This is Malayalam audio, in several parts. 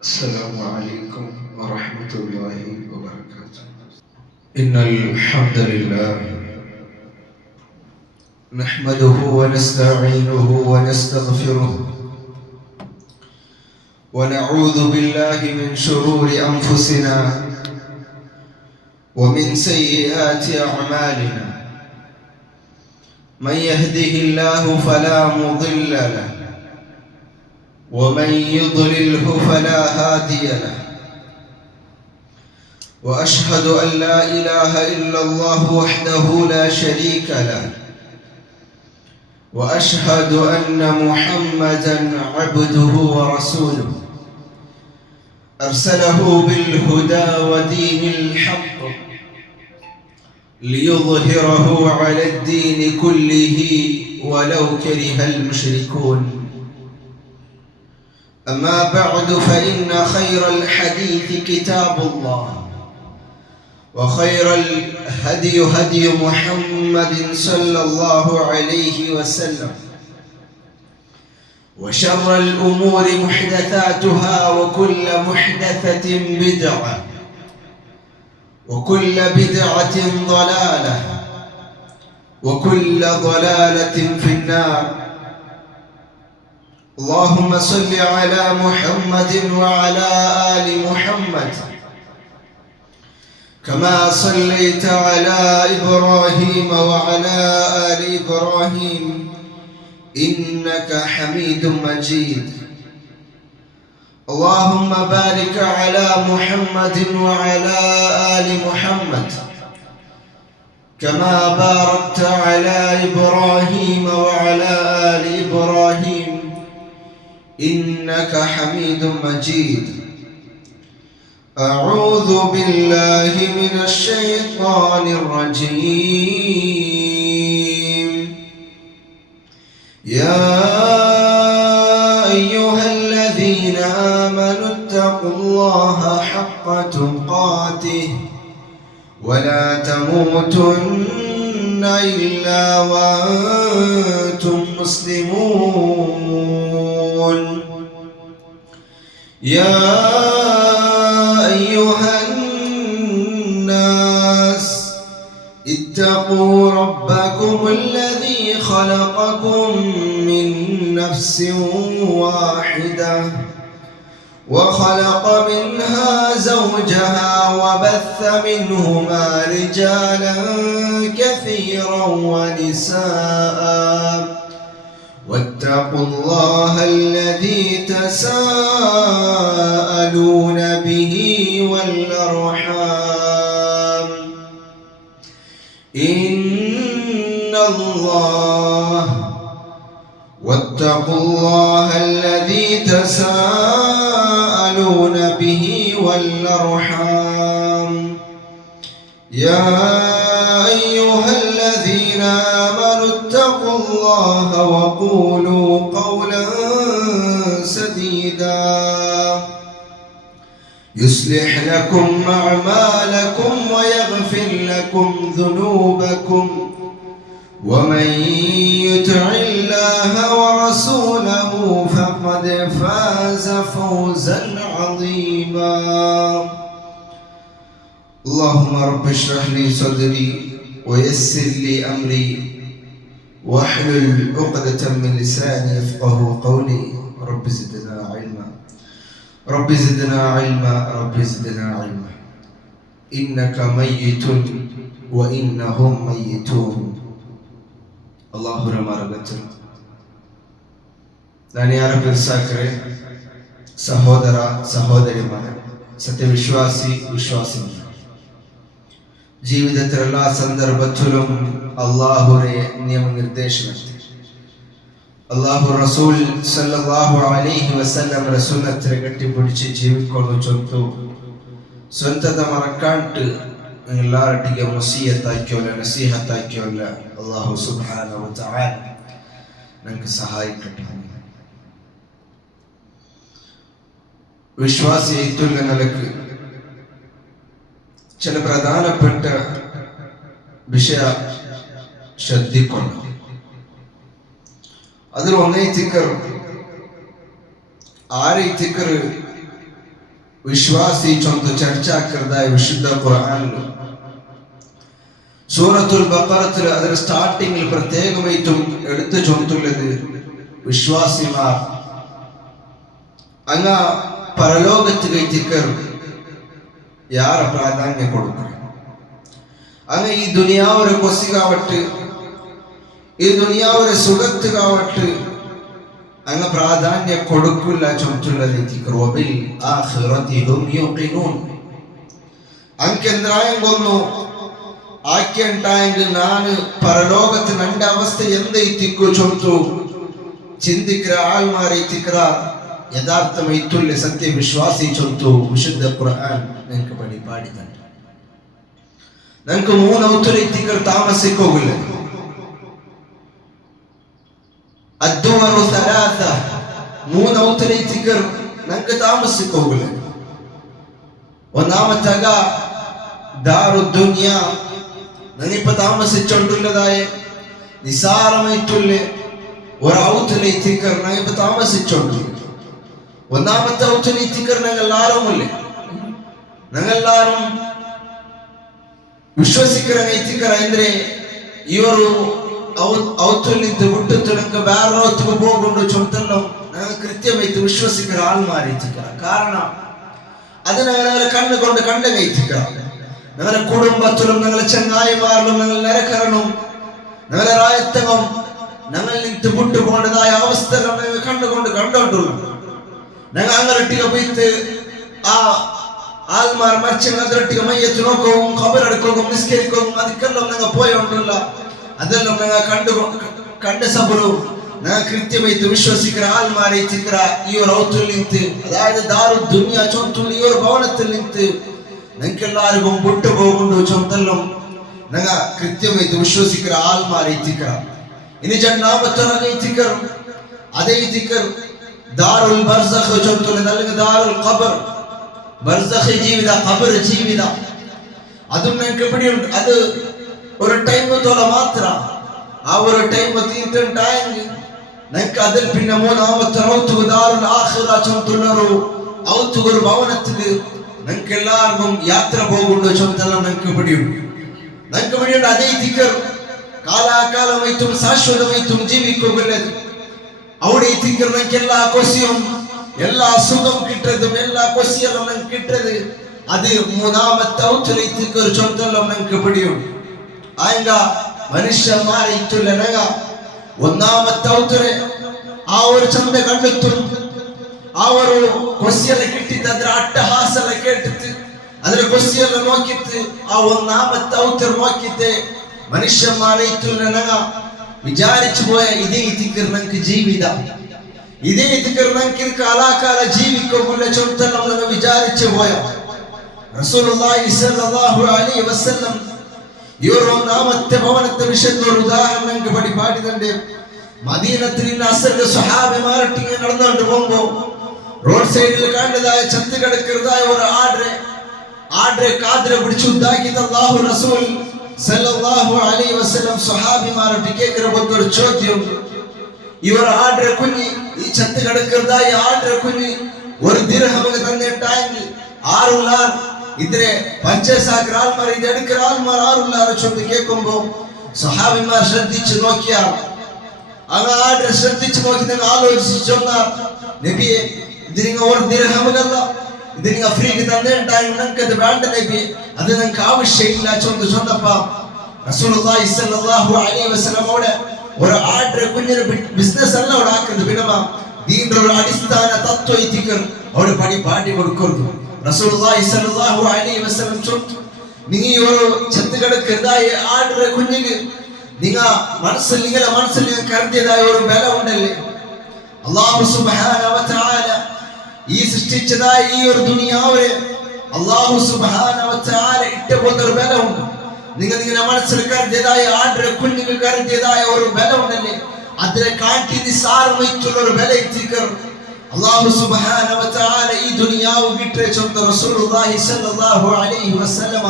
السلام عليكم ورحمة الله وبركاته. إن الحمد لله نحمده ونستعينه ونستغفره ونعوذ بالله من شرور أنفسنا ومن سيئات أعمالنا. من يهده الله فلا مضل له ومن يضلله فلا هادي له. وأشهد أن لا إله إلا الله وحده لا شريك له وأشهد أن محمدا عبده ورسوله أرسله بالهدى ودين الحق ليظهره على الدين كله ولو كره المشركون. أما بعد فإن خير الحديث كتاب الله وخير الهدي هدي محمد صلى الله عليه وسلم وشر الأمور محدثاتها وكل محدثة بدعة وكل بدعة ضلالة وكل ضلالة في النار. اللهم صل على محمد وعلى آل محمد كما صليت على إبراهيم وعلى آل إبراهيم إنك حميد مجيد. اللهم بارك على محمد وعلى آل محمد كما باركت على إبراهيم وعلى آل إبراهيم إنك حميد مجيد. أعوذ بالله من الشيطان الرجيم. يا أيها الذين آمنوا اتقوا الله حق تقاته ولا تموتن إلا وأنتم مسلمون. يا أيها الناس اتقوا ربكم الذي خلقكم من نفس واحدة وخلق منها زوجها وبث منهما رجالا كثيرا ونساء واتقوا الله الذي تساءلون به والأرحام إن الله واتقوا الله الذي تساءلون به والأرحام. يا أيها الذين آمنوا اتقوا الله وقولوا قولا سديدا يصلح لكم أعمالكم ويغفر لكم ذنوبكم ومن يطع الله ورسوله فقد فاز فوزا عظيما. اللهم رب اشرح لي صدري ويسر لي أمري واحلل عقدة من لساني يفقه قولي. رب زدنا علما رب زدنا علما رب زدنا علما إنك ميت وإنهم ميتون. അള്ളാഹുര മാർഗത്തിൽ ധനിയാറപ്പിൽ സാക്കറെ സഹോദര സഹോദരിമാരെ, സത്യവിശ്വാസി വിശ്വാസിനി, ജീവിതത്തിലെ എല്ലാ സന്ദർഭത്തിലും അള്ളാഹുരെ നിയമനിർദ്ദേശമെത്തി അള്ളാഹു റസൂൽ സല്ലല്ലാഹു അലൈഹി വസല്ലം സുന്നത്തിനെ കെട്ടിപ്പിടിച്ച് ജീവിക്കുന്നു ചൊന്തു ಸ್ವಂತದ ಮರಕಾಂಟ್ ಎಲ್ಲಾರೊಟ್ಟಿಗೆ ವಸಿಯತ್ತಾಕ್ಯೋಲ್ಲ ನಸೀಹತ್ತಾಕ್ಯೋಲ್ಲ ಅಲ್ಲಾಹು ಸುಬ್ಹಾನಹು ವ ತಆಲ ನನಗೆ ಸಹಾಯಕಟ್ಟ. വിശ്വാസി എത്തുന്ന നിലക്ക് ചില പ്രധാനപ്പെട്ട വിഷയ ശ്രദ്ധിക്കണം. അതിൽ ഒന്നേ തിക്കർ ആരെ തിക്കർ വിശ്വാസി ചൊന്ത് ചർച്ചാക്കുന്നതായ വിശുദ്ധ ഖുർആനിൽ സൂറത്തുൽ ബഖറത്തിൽ അതിന്റെ സ്റ്റാർട്ടിങ്ങിൽ പ്രത്യേകമായിട്ടും എടുത്തു ചൊല്ലുന്നത് വിശ്വാസിമാർ അങ്ങ പരലോകത്തിലേക്ക് യാറെ പ്രാധാന്യം കൊടുക്കണം. അങ്ങ് ഈ ദുനിയാവരെ കൊസികാവട്ട്, ഈ ദുനിയാവരെ സുഖത്ത് കാവട്ട് അങ്ങ് പ്രാധാന്യം കൊടുക്കില്ല ചൊല്ലുള്ളത്. ಅಂಕೆಂದ್ರಾಯಂ ಗೊಂದು ಆಕ್ಯಂಟಾಯಂಗ್ ನಾನು ಪರಲೋಕದ ನಂಡ ಅವಸ್ಥೆ ಎಂದೈತಿಕ್ಕು ಚೊಂತು ಚಿಂತಿಕ್ರ ಆಳ್ಮಾರೈತಿಕ್ರ ಯಥಾರ್ಥಮೈತುಲ್ಯ ಸತ್ಯ ವಿಶ್ವಾಸಿ ಚೊಂತು ವಿಶುದ್ಧ ಕುರ್ಆನ್ ನಂಗೆ ಬಡಿ ಪಾಡಿದಂಡ ನಂಗೆ ಮೂರು ಅವತರೈತಿಕ್ರ ತಾಮಸಕ್ಕೆ ಹೋಗಿಲ್ಲ. ಅದ್ದುವರು ಸರಾತ ಮೂರು ಅವತರೈತಿಕ್ರ ನಂಗೆ ತಾಮಸಕ್ಕೆ ಹೋಗಿಲ್ಲ. ഒന്നാമത്തക ദാറു ദുനിയ നനിപ്പ താമസിച്ചുകൊണ്ടുള്ളതായ നിസാരമായിട്ടുള്ള ഒരൗത്തിലെത്തിക്കർ നനിപ്പ താമസിച്ചുകൊണ്ടുള്ള ഒന്നാമത്തെ ഔത്തിലെത്തിക്കർ ഞങ്ങളാരുമില്ലേ, ഞങ്ങളാരും ವಿಶ್ವಸಿಕರ ನೈತಿಕರ ಅಂದ್ರೆ ಇವರು ಅವತ್ತಲ್ಲಿದ್ದು ಹುಟ್ಟುತ್ತು ನಂಗೆ ಬೇರೆ ಹೊತ್ತಿಗೆ ಹೋಗ್ಕೊಂಡು ಚೊಂತಲ್ಲ ನಂಗೆ ಕೃತ್ಯಮೈತು ವಿಶ್ವಸಿಕರ ಆಳ್ ಮಾರೈತಿಕರ ಕಾರಣ അത് ഞങ്ങളെ കണ്ണുകൊണ്ട് കണ്ടകയറ്റിക്കണം. ഞങ്ങളുടെ കുടുംബത്തിലും ഞങ്ങളെ ചങ്ങായിമാരിലും ഞങ്ങൾ നിരക്കരണം ഞങ്ങളെ റായത്തകം ഞങ്ങൾ നിത്ത് വിട്ടുപോകേണ്ടതായ അവസ്ഥകൾ ഞങ്ങൾ കണ്ടുകൊണ്ട് കണ്ടോണ്ടുള്ളൂ. ഞങ്ങൾ അങ്ങനൊട്ടിക പോയിട്ട് ആ ആൽമാർ മരിച്ച അതിരൊട്ടിക മയ്യത്ത് നോക്കവും ഖബറെടുക്കവും നിസ്കരിക്കവും അതിക്കെല്ലാം ഞങ്ങൾ പോയോണ്ടുള്ള അതെല്ലാം ഞങ്ങൾ കണ്ട സബറും ഞാൻ കൃത്യമായിട്ട് വിശ്വസിക്കുന്ന ആൾമാരൈത്തിക്കറ ഈ ഒരു ഔത്തിൽ നിന്ത് അതായത് ദാറു ദുനിയ ചൊന്തുള്ള ഈ ഒരു ഭവനത്തിൽ നിന്ത് ഞങ്ങൾക്ക് എല്ലാവർക്കും വിട്ടുപോകുന്നു ചൊന്തല്ലും ഞങ്ങൾ കൃത്യമായിട്ട് വിശ്വസിക്കുന്ന ആൾമാരൈത്തിക്കറ. ഇനി രണ്ടാമത്തെ അതേ തിക്കർ ദാറുൽ ബർസഖ് ചൊന്തുള്ളത് അല്ലെങ്കിൽ ദാറുൽ ഖബർ ബർസഖ് ജീവിത ഖബർ ജീവിത അതും ഞങ്ങൾക്ക് എവിടെയുണ്ട്. അത് ഒരു ടൈമത്തോളം മാത്രം ആ ഒരു ടൈം തീർത്തിട്ടായെങ്കിൽ ഞങ്ങൾക്ക് അതിൽ പിന്നെ മൂന്നാമത്തെ ഔത്തുക ദാറുൽ ആഖിറ ചൊന്തുള്ളൊരു ഔത്തുകൊരു ഭവനത്തില് ഞങ്ങൾക്ക് എല്ലാവർക്കും യാത്ര പോകുന്നു ചൊന്തെല്ലാം ഞങ്ങൾക്ക് പിടിയുണ്ട്. ഞങ്ങൾക്ക് പിടിയുണ്ട് അതേ തിക്കർ കാലാകാലമായിട്ടും ശാശ്വതമായിട്ടും ജീവിക്കുകയുള്ളത്. അവിടെ ഈ തിക്കർ ഞങ്ങൾക്ക് എല്ലാ കൊസിയും എല്ലാ സുഖം കിട്ടതും എല്ലാ കൊസിയെല്ലാം ഞങ്ങൾക്ക് കിട്ടത് അത് മൂന്നാമത്തെ ഔത്തിലെ തിക്കർ ചൊന്തെല്ലാം ഞങ്ങൾക്ക് പിടിയുണ്ട്. ആയങ്ക മനുഷ്യന്മാരായിട്ടുള്ള ഞങ്ങ ഒന്നാമത്തെ ഔത്തരെ ആ ഒരു ചന്ത കണ്ടെത്തും ആ ഒരു കൊസിയെല്ലാം കിട്ടിട്ട് അതിൽ അട്ടഹാസെല്ലാം കേട്ടിട്ട് അതിലെ കൊസിയെല്ലാം നോക്കിയിട്ട് ആ ഒന്നാമത്തെ ഔത്തർ നോക്കിയിട്ട് മനുഷ്യന്മാരായിട്ടുള്ള ഞങ്ങ വിചാരിച്ചു പോയ ഇതേ തിക്കർ ഞങ്ങൾക്ക് ജീവിതം ഇതേ തിക്കർ ഞങ്ങൾക്ക് കാലാകാല ജീവിക്കുമ്പോൾ ചൊന്തെല്ലാം ഞങ്ങൾ വിചാരിച്ചു പോയ റസൂലുള്ളാഹി സ്വല്ലല്ലാഹു അലൈഹി വസല്ലം ഇവർ ഒന്നാമത്തെ ഭവനത്തെ വിഷയത്തിൽ ഒരു ഉദാഹരണം ഞങ്ങൾക്ക് പഠിപ്പാടിതുണ്ട്. മദീനത്തിൽ നിന്ന് അസറിന്റെ സ്വഹാബിമാരൊട്ടിങ്ങനെ നടന്നുകൊണ്ട് പോകുമ്പോ റോഡ് സൈഡിൽ കണ്ടതായ ചത്ത് കിടക്കുന്നതായ ഒരു ആഡ്രെ കാതിരെ പിടിച്ചു ഉദ്ധാക്കി അല്ലാഹു റസൂൽ സല്ലല്ലാഹു അലൈഹി വസല്ലം സ്വഹാബിമാരൊട്ടി കേൾക്കുന്ന ഒരു ചോദ്യം. ഇവർ ആഡ്രെ കുഞ്ഞി ഈ ചത്ത് കിടക്കുന്നതായ ആഡ്രെ കുഞ്ഞി ഒരു ദിർഹം തന്നിട്ടായെങ്കിൽ ആറുള്ളാർ ഇതരെ പഞ്ചസാഗ്ര ആൾമാർ ഇത് എടുക്കുന്ന ആൾമാർ ആറുള്ളാരെ ചൊന്ന് കേൾക്കുമ്പോ സഹാബിമാർ ശ്രദ്ധിച്ചു നോക്കിയാൽ അങ്ങ് ആഡ്രെ ശ്രദ്ധിച്ചു നോക്കി നിങ്ങൾ ആലോചിച്ച് ചൊന്നാർ നബിയെ ഇത് നിങ്ങൾ ഒരു ദിർഹമല്ല ഇത് നിങ്ങൾ ഫ്രീക്ക് തന്നിട്ടായി നിങ്ങൾക്ക് അത് വേണ്ട നബിയെ അത് നിങ്ങൾക്ക് ആവശ്യമില്ല ചൊന്നപ്പ റസൂലുള്ളാഹി സ്വല്ലല്ലാഹു അലൈഹി വസല്ലമോടെ ഒരു ആഡ്രെ കുഞ്ഞിന് ബിസിനസ് അല്ല അവിടെ ആക്കുന്നത് പിന്നമ ദീന്റെ ഒരു അടിസ്ഥാന തത്വം അവിടെ പാടി കൊടുക്കുന്നു. റസൂലുള്ളാഹി സ്വല്ലല്ലാഹു അലൈഹി വസല്ലം ചൊല്ലു നിങ്ങൾ ഒരു ചത്ത് കിടക്കുന്നതായ ആഡ്രെ കുഞ്ഞിന് നിങ്ങളുടെ മനസ്സിൽ കരുതിയതായ ഒരു ബല ഉണ്ടല്ലേ. അല്ലാഹു സുബ്ഹാനഹു വ തആല ഈ സൃഷ്ടിച്ചതായ ഈ ഒരു ദുനിയാവിനെ അല്ലാഹു സുബ്ഹാനഹു വ തആല ഇട്ടുപോന്ന ഒരു ബലമുണ്ട്. നിങ്ങളുടെ മനസ്സിൽ കരുതിയതായ ആഡ്രെ കുഞ്ഞിന് കരുതിയതായ ഒരു ബല ഉണ്ടല്ലേ. അതിനെ കാട്ടി നിസാരമായിട്ടുള്ള ഒരു ബല എത്തിക്കർ അല്ലാഹു സുബ്ഹാനഹു വ തആല ഈ ദുനിയാവ് വിട്ടേ ചൊന്ന റസൂലുള്ളാഹി സ്വല്ലല്ലാഹു അലൈഹി വസല്ലമ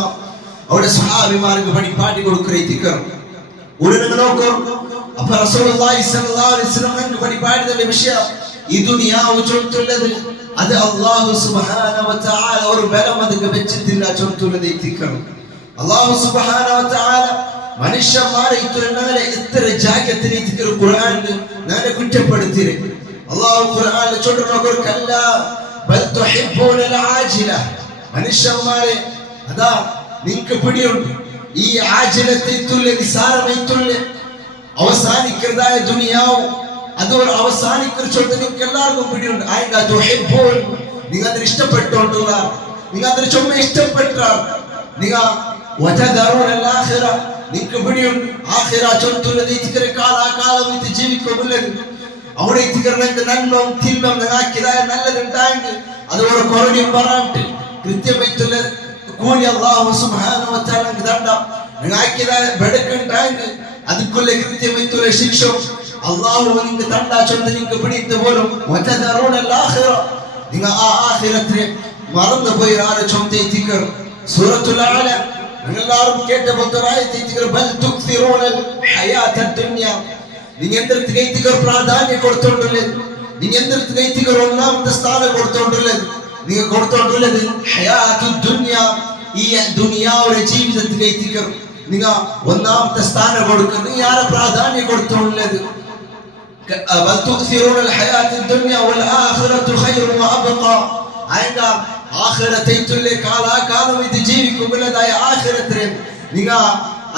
അവിടെ സ്വഹാബിമാർക്ക് പാടി കൊടുക്കറേത്തിക്കർ ഉടനെ നോക്കൂ. അപ്പൊ റസൂലുള്ളാഹി സ്വല്ലല്ലാഹു അലൈഹി വസല്ലം പാടിയ വിഷയം ഈ ദുനിയാവ് ചൊല്ലുന്നത് അത് അല്ലാഹു സുബ്ഹാനഹു വ തആല ഒരു ബലം അതിക്ക് വെച്ചിട്ടില്ല ചൊല്ലുന്നതിക്കണം. അല്ലാഹു സുബ്ഹാനഹു വ തആല മനുഷ്യന്മാരെ ഇത്രനാലെ ഇത്ര ജാഗ്രതയിൽ ഇതിക്ക് ഖുർആനിൽ നാനെ കുറ്റപ്പെടുത്തിരെ. അല്ലാഹു ഖുർആനിൽ ചൊല്ലുന്ന കല്ല ബൽ തുഹിബ്ബൂനൽ ആജില, മനുഷ്യന്മാരെ അതാ നിങ്ങൾക്ക് പിടിയുണ്ട് ഈ ആജിലത്തെ തുല്യ നിസാരമൈത്തുല്യ അവസാനിക്കുന്നതായ ദുനിയാവ് അത് ഒരു അവസാനിക്കുന്ന ചൊല്ല് നിങ്ങൾക്ക് എല്ലാവർക്കും പിടിയുണ്ട്. ആയിങ്ക തുഹിബ്ബൂൻ, നിങ്ങൾ അതിന് ഇഷ്ടപ്പെട്ടുകൊണ്ടുള്ള, നിങ്ങൾ അതിന് ചുമ്മാ ഇഷ്ടപ്പെട്ടാൽ നിങ്ങൾ വതദറൂനൽ ആഖിറ, നിങ്ങൾക്ക് പിടിയുണ്ട് ആഖിറ ചൊല്ലുന്നത് ഇതിക്കരെ കാലാകാലം ഇത് ജീവിക്കുന്നുള്ളത്. അവിടെ ഇതിക്കറിനെങ്കിൽ നന്മയും തിന്മയും നിങ്ങാക്കിയതായ നല്ലതുണ്ടായെങ്കിൽ അതോടെ കുറഞ്ഞും പറഞ്ഞിട്ട് കൃത്യമായിട്ടുള്ള കൂലി അല്ലാഹു സുബ്ഹാനഹു വ തആല ദണ്ഡ നിങ്ങാക്കിയതായ ബെടക്കുണ്ടായെങ്കിൽ അതുക്കുള്ള കൃത്യമായിട്ടുള്ള ശിക്ഷ അല്ലാഹു നിങ്ങൾക്ക് ദണ്ഡ ചൊല്ല് നിങ്ങൾക്ക് പിടിയിട്ട് പോലും വതദറൂനൽ ആഖിറ, നിങ്ങൾ ആ ആഖിറത്തെ മറന്നു പോയി ആരെ ചൊല്ലിത്തിക്കർ. സൂറത്തുൽ അഅല നിങ്ങളെല്ലാവരും കേട്ട പോലത്തെ ബൽ തുക്സിറൂനൽ ഹയാത്തദ് ദുനിയ, നിങ്ങൾ എന്തൊരു കൈത്തിക്കർ പ്രാധാന്യം കൊടുത്തോണ്ടുള്ളത്, നിങ്ങൾ എന്തൊരു കൈത്തിക്കർ ഒന്നാമത്തെ സ്ഥാനം കൊടുത്തോണ്ടുള്ളത്, നിങ്ങൾ കൊടുത്തോണ്ടുള്ളത് ഹയാത്തുദ് ദുനിയ, ഈ ദുനിയാവുടെ ജീവിതത്തിൽ കൈത്തിക്കർ നിങ്ങൾ ഒന്നാമത്തെ സ്ഥാനം കൊടുക്കുക. നിങ്ങൾ ആരെ പ്രാധാന്യം കൊടുത്തോണ്ടുള്ളത്? ബൽ തുക്സിറൂനൽ ഹയാത്തദ് ദുനിയ വൽ ആഖിറതു ഖൈറുൻ വ അബ്ഖാ, ആയിങ്ക ആഖിറത്തെ തുല്യ കാലാകാലം ഇത് ജീവിക്കുന്നതായ ആഖിറത്തെ നിങ്ങൾ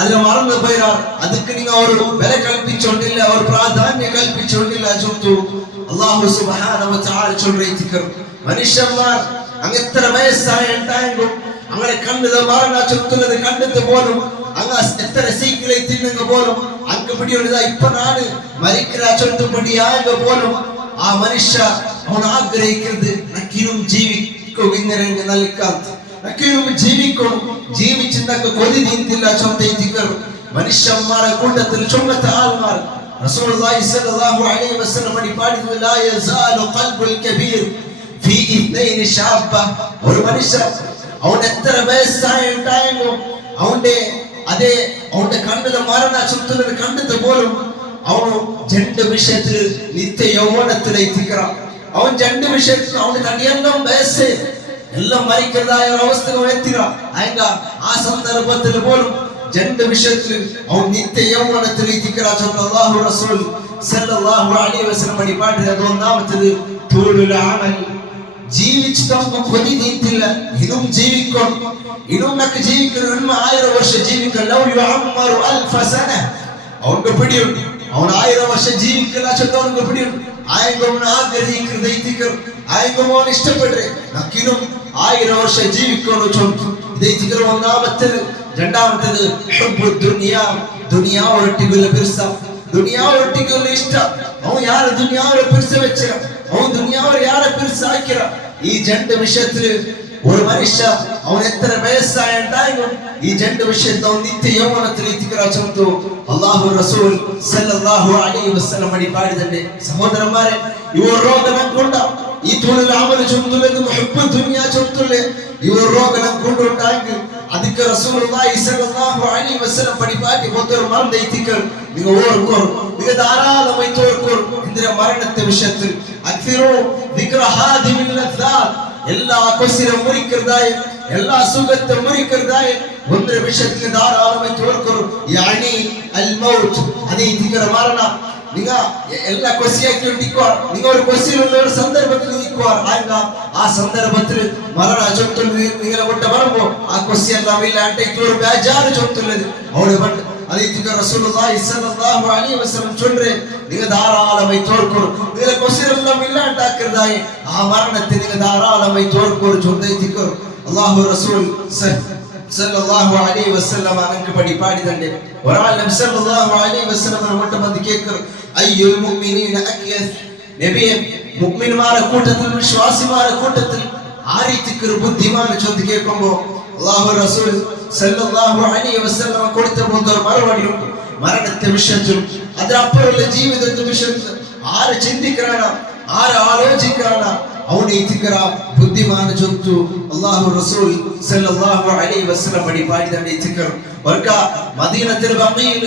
അതിനെ മറന്നു പോയാൽ അതിക്ക് നിങ്ങൾ ഒരു വില കൽപ്പിച്ചോണ്ടില്ല, ഒരു പ്രാധാന്യം കൽപ്പിച്ചോണ്ടില്ല ചൊല്ലുന്നു അല്ലാഹു സുബ്ഹാനഹു വ തആല ചൊല്ലുന്നു. മനുഷ്യന്മാർ അങ്ങ് എത്ര വയസ്സായ ഉണ്ടായെങ്കിലും അങ്ങനെ കണ്ടത് മരണ ചൊല്ലുന്നത് കണ്ടിട്ട് പോലും അങ്ങ് എത്ര സീക്കിലെ തിന്നുക പോലും അങ്ങ് പിടിയുള്ളത് ഇപ്പൊ നാണ് മരിക്കുന്ന ചൊല്ലുപടിയായ പോലും ആ മനുഷ്യ അവൻ ആഗ്രഹിക്കുന്നത് നക്കിനും ജീവിക്കും നൽകാൻ, നക്കിനും ജീവിക്കും, ജീവിച്ചിട്ടൊക്കെ കൊതി നീന്തില്ല ചൊല്ലിക്കർ. മനുഷ്യന്മാരെ കൂട്ടത്തിൽ ചുമത്ത ആൾമാർ റസൂലുള്ളാഹി സ്വല്ലല്ലാഹു അലൈഹി വസല്ലം പഠിപ്പാടുന്നത് ലാ യസാലു ഖൽബുൽ കബീർ ഫീ ഇത്നൈനി ശാബ്ബ, ഒരു മനുഷ്യൻ അവൻ എത്ര വയസ്സായ ഉണ്ടായെങ്കിലും അവന്റെ കണ്ണിലെ മരണ ചുറ്റുന്നത് കണ്ടിട്ട് പോലും അവನು രണ്ട് വിഷയത്തിൽ നിത്യ യൗവനത്തിലെത്തിക്കണം. അവൻ രണ്ട് വിഷയത്തിൽ അവന് തടിയെല്ലാം വയസ്സ് എല്ലാം മരിക്കുന്നതായ അവസ്ഥകൾ എത്തുക. ആയങ്ക ആ സന്ദർഭത്തിൽ പോലും രണ്ട് വിഷയത്തിൽ അവൻ നിത്യ യൗവനത്തിലെത്തിക്കുക. അല്ലാഹു റസൂൽ സല്ലല്ലാഹു അലൈഹി വസല്ലം പഠിപ്പാട്ടിൽ ഒന്നാമത്തേത് തൂലുൽ അമൽ, ജീവിച്ചിട്ട് നമുക്ക് കൊതി നീന്തില്ല, ഇന്നും ജീവിക്കണം, ഇന്നും നമുക്ക് ജീവിക്കണം, 1000 വർഷം ജീവിക്കണം. ലൗ യുഅമ്മറു അൽഫ സന, അവർക്ക് പിടിയുണ്ട്, അവൻ 1000 വർഷം ജീവിക്കില്ല ചൊല്ലവർക്ക് പിടിയുണ്ട്. ആയെങ്കിലും ആഗ്രഹിക്കുന്നതിക്കർ ആയെങ്കിലും അവൻ ഇഷ്ടപ്പെട്ടെ നക്കിനും 1000 വർഷം ജീവിക്കണം ചൊല്ലു. ഇതേത്തിക്കർ ഒന്നാമത്തേത്. രണ്ടാമത്തേത് ഹുബ്ബുദ് ദുനിയ, ദുനിയാവൊട്ടിക്കുള്ള പിർസ, ദുനിയാവൊട്ടിക്കുള്ള ഇഷ്ടം. അവൻ യാരെ ദുനിയാവെ പിർസ വെച്ച, അവൻ ദുനിയാവെ യാരെ പിർസാക്കിയ. ഈ രണ്ട് വിഷയത്തിൽ ഒരു മനുഷ്യ അവൻ എത്ര വയസ്സായ ഉണ്ടായെങ്കിലും ഈ രണ്ട് വിഷയത്തിൽ അവൻ നിത്യ യൗവനത്തിൽ എത്തിക്കു അല്ലാഹു റസൂൽ സല്ലല്ലാഹു അലൈഹി വസല്ലം പഠിപ്പാടിതന്റെ. സഹോദരന്മാരെ, ഈ രോഗനം കൊണ്ട ഈ തൂലുൽ അമൽ ചൊല്ലുന്നത് ഹുബ്ബുദ് ദുനിയ ചൊല്ലുന്നത് ഈ രോഗനം കൊണ്ടുണ്ടായെങ്കിൽ അതിക്ക് റസൂലുള്ളാഹി സ്വല്ലല്ലാഹു അലൈഹി വസല്ലം പഠിപ്പാടി പോതൊരു മറന്ന് എത്തിക്കൽ നിങ്ങൾ ഓർക്കോർ, നിങ്ങൾ ധാരാളമായി തോർക്കോർ. എന്തിനാ മരണത്തെ വിഷയത്തിൽ അക്സിറു ദിക്റ ഹാദിമിൽ ലദ്ദാത്ത്, എല്ലാ കൊസിനെ മുറിക്കുന്നതായ എല്ലാ സുഖത്തെ മുറിക്കുന്നതായ ഒന്നര വിഷയത്തിന് ധാരാളമായി തോർക്കോർ. യാനി അൽ മൗത്ത്, അതേ ദിക്റ മരണം. നിങ്ങൾ എല്ലാ കൊസിയാക്കി ഒട്ടിക്കുവാർ, നിങ്ങൾ ഒരു കൊസിയിലുള്ള ഒരു സന്ദർഭത്തിൽ നിൽക്കുവാർ. ആ സന്ദർഭത്തിൽ മരണ ചൊല്ലുന്നത് നിങ്ങളെ കൊണ്ട് പറയുമ്പോ ആ കൊസിയെല്ലാം ഇല്ലാണ്ട് ഒരു ബേജാറ് ചൊല്ലുന്നത് അവിടെ പണ്ട് അതേ റസൂലുള്ളാഹി സ്വല്ലല്ലാഹു അലൈഹി വസല്ലം ചൊല്ലേ നിങ്ങൾ ധാരാളമായി തോർക്കോർ, നിങ്ങളെ കൊസിയെല്ലാം ഇല്ലാണ്ടാക്കുന്നതായി ആ മരണത്തെ നിങ്ങൾ ധാരാളമായി തോർക്കോർ ചൊല്ലിക്കോർ. അല്ലാഹു റസൂൽ സല്ലല്ലാഹു അലൈഹി വസല്ലം നമുക്ക് പഠിപ്പാടിതണ്ട്. ഒരാൾ നബി സല്ലല്ലാഹു അലൈഹി വസല്ലം അങ്ങോട്ട് വന്ന് കേൾക്കർ, അയ്യുൽ മുഅ്മിനീന അക്യസ്, നബിയെ മുഅ്മിൻമാരുടെ കൂട്ടത്തിൽ വിശ്വാസിമാരുടെ കൂട്ടത്തിൽ ആരീതിക്ക് ബുദ്ധിമാൻ ചൊല്ലി കേൾക്കുമ്പോൾ അല്ലാഹു റസൂൽ സല്ലല്ലാഹു അലൈഹി വസല്ലം കൊടുത്ത ഒരു മറുപടി ഉണ്ട്. മരണത്തെ വിഷയത്തിൽ അതിനപ്പുറമുള്ള ജീവിതത്തെ വിഷയത്തിൽ ആര് ചിന്തിക്കാനാണ്, ആര് ആലോചിക്കാനാണ്, ಅವನು ಇತಿಕರ ಬುದ್ಧಿಮಾನ ಜೊತ್ತು ಅಲ್ಲಾಹು ರಸೂಲ್ ಸಲ್ಲಲ್ಲಾಹು ಅಲೈಹಿ ವಸಲ್ಲಂ ಬಡಿ ಪಾಡಿದ ಇತಿಕರ್ ವರ್ಕ മദീനത്തുൽ ബഖീൽ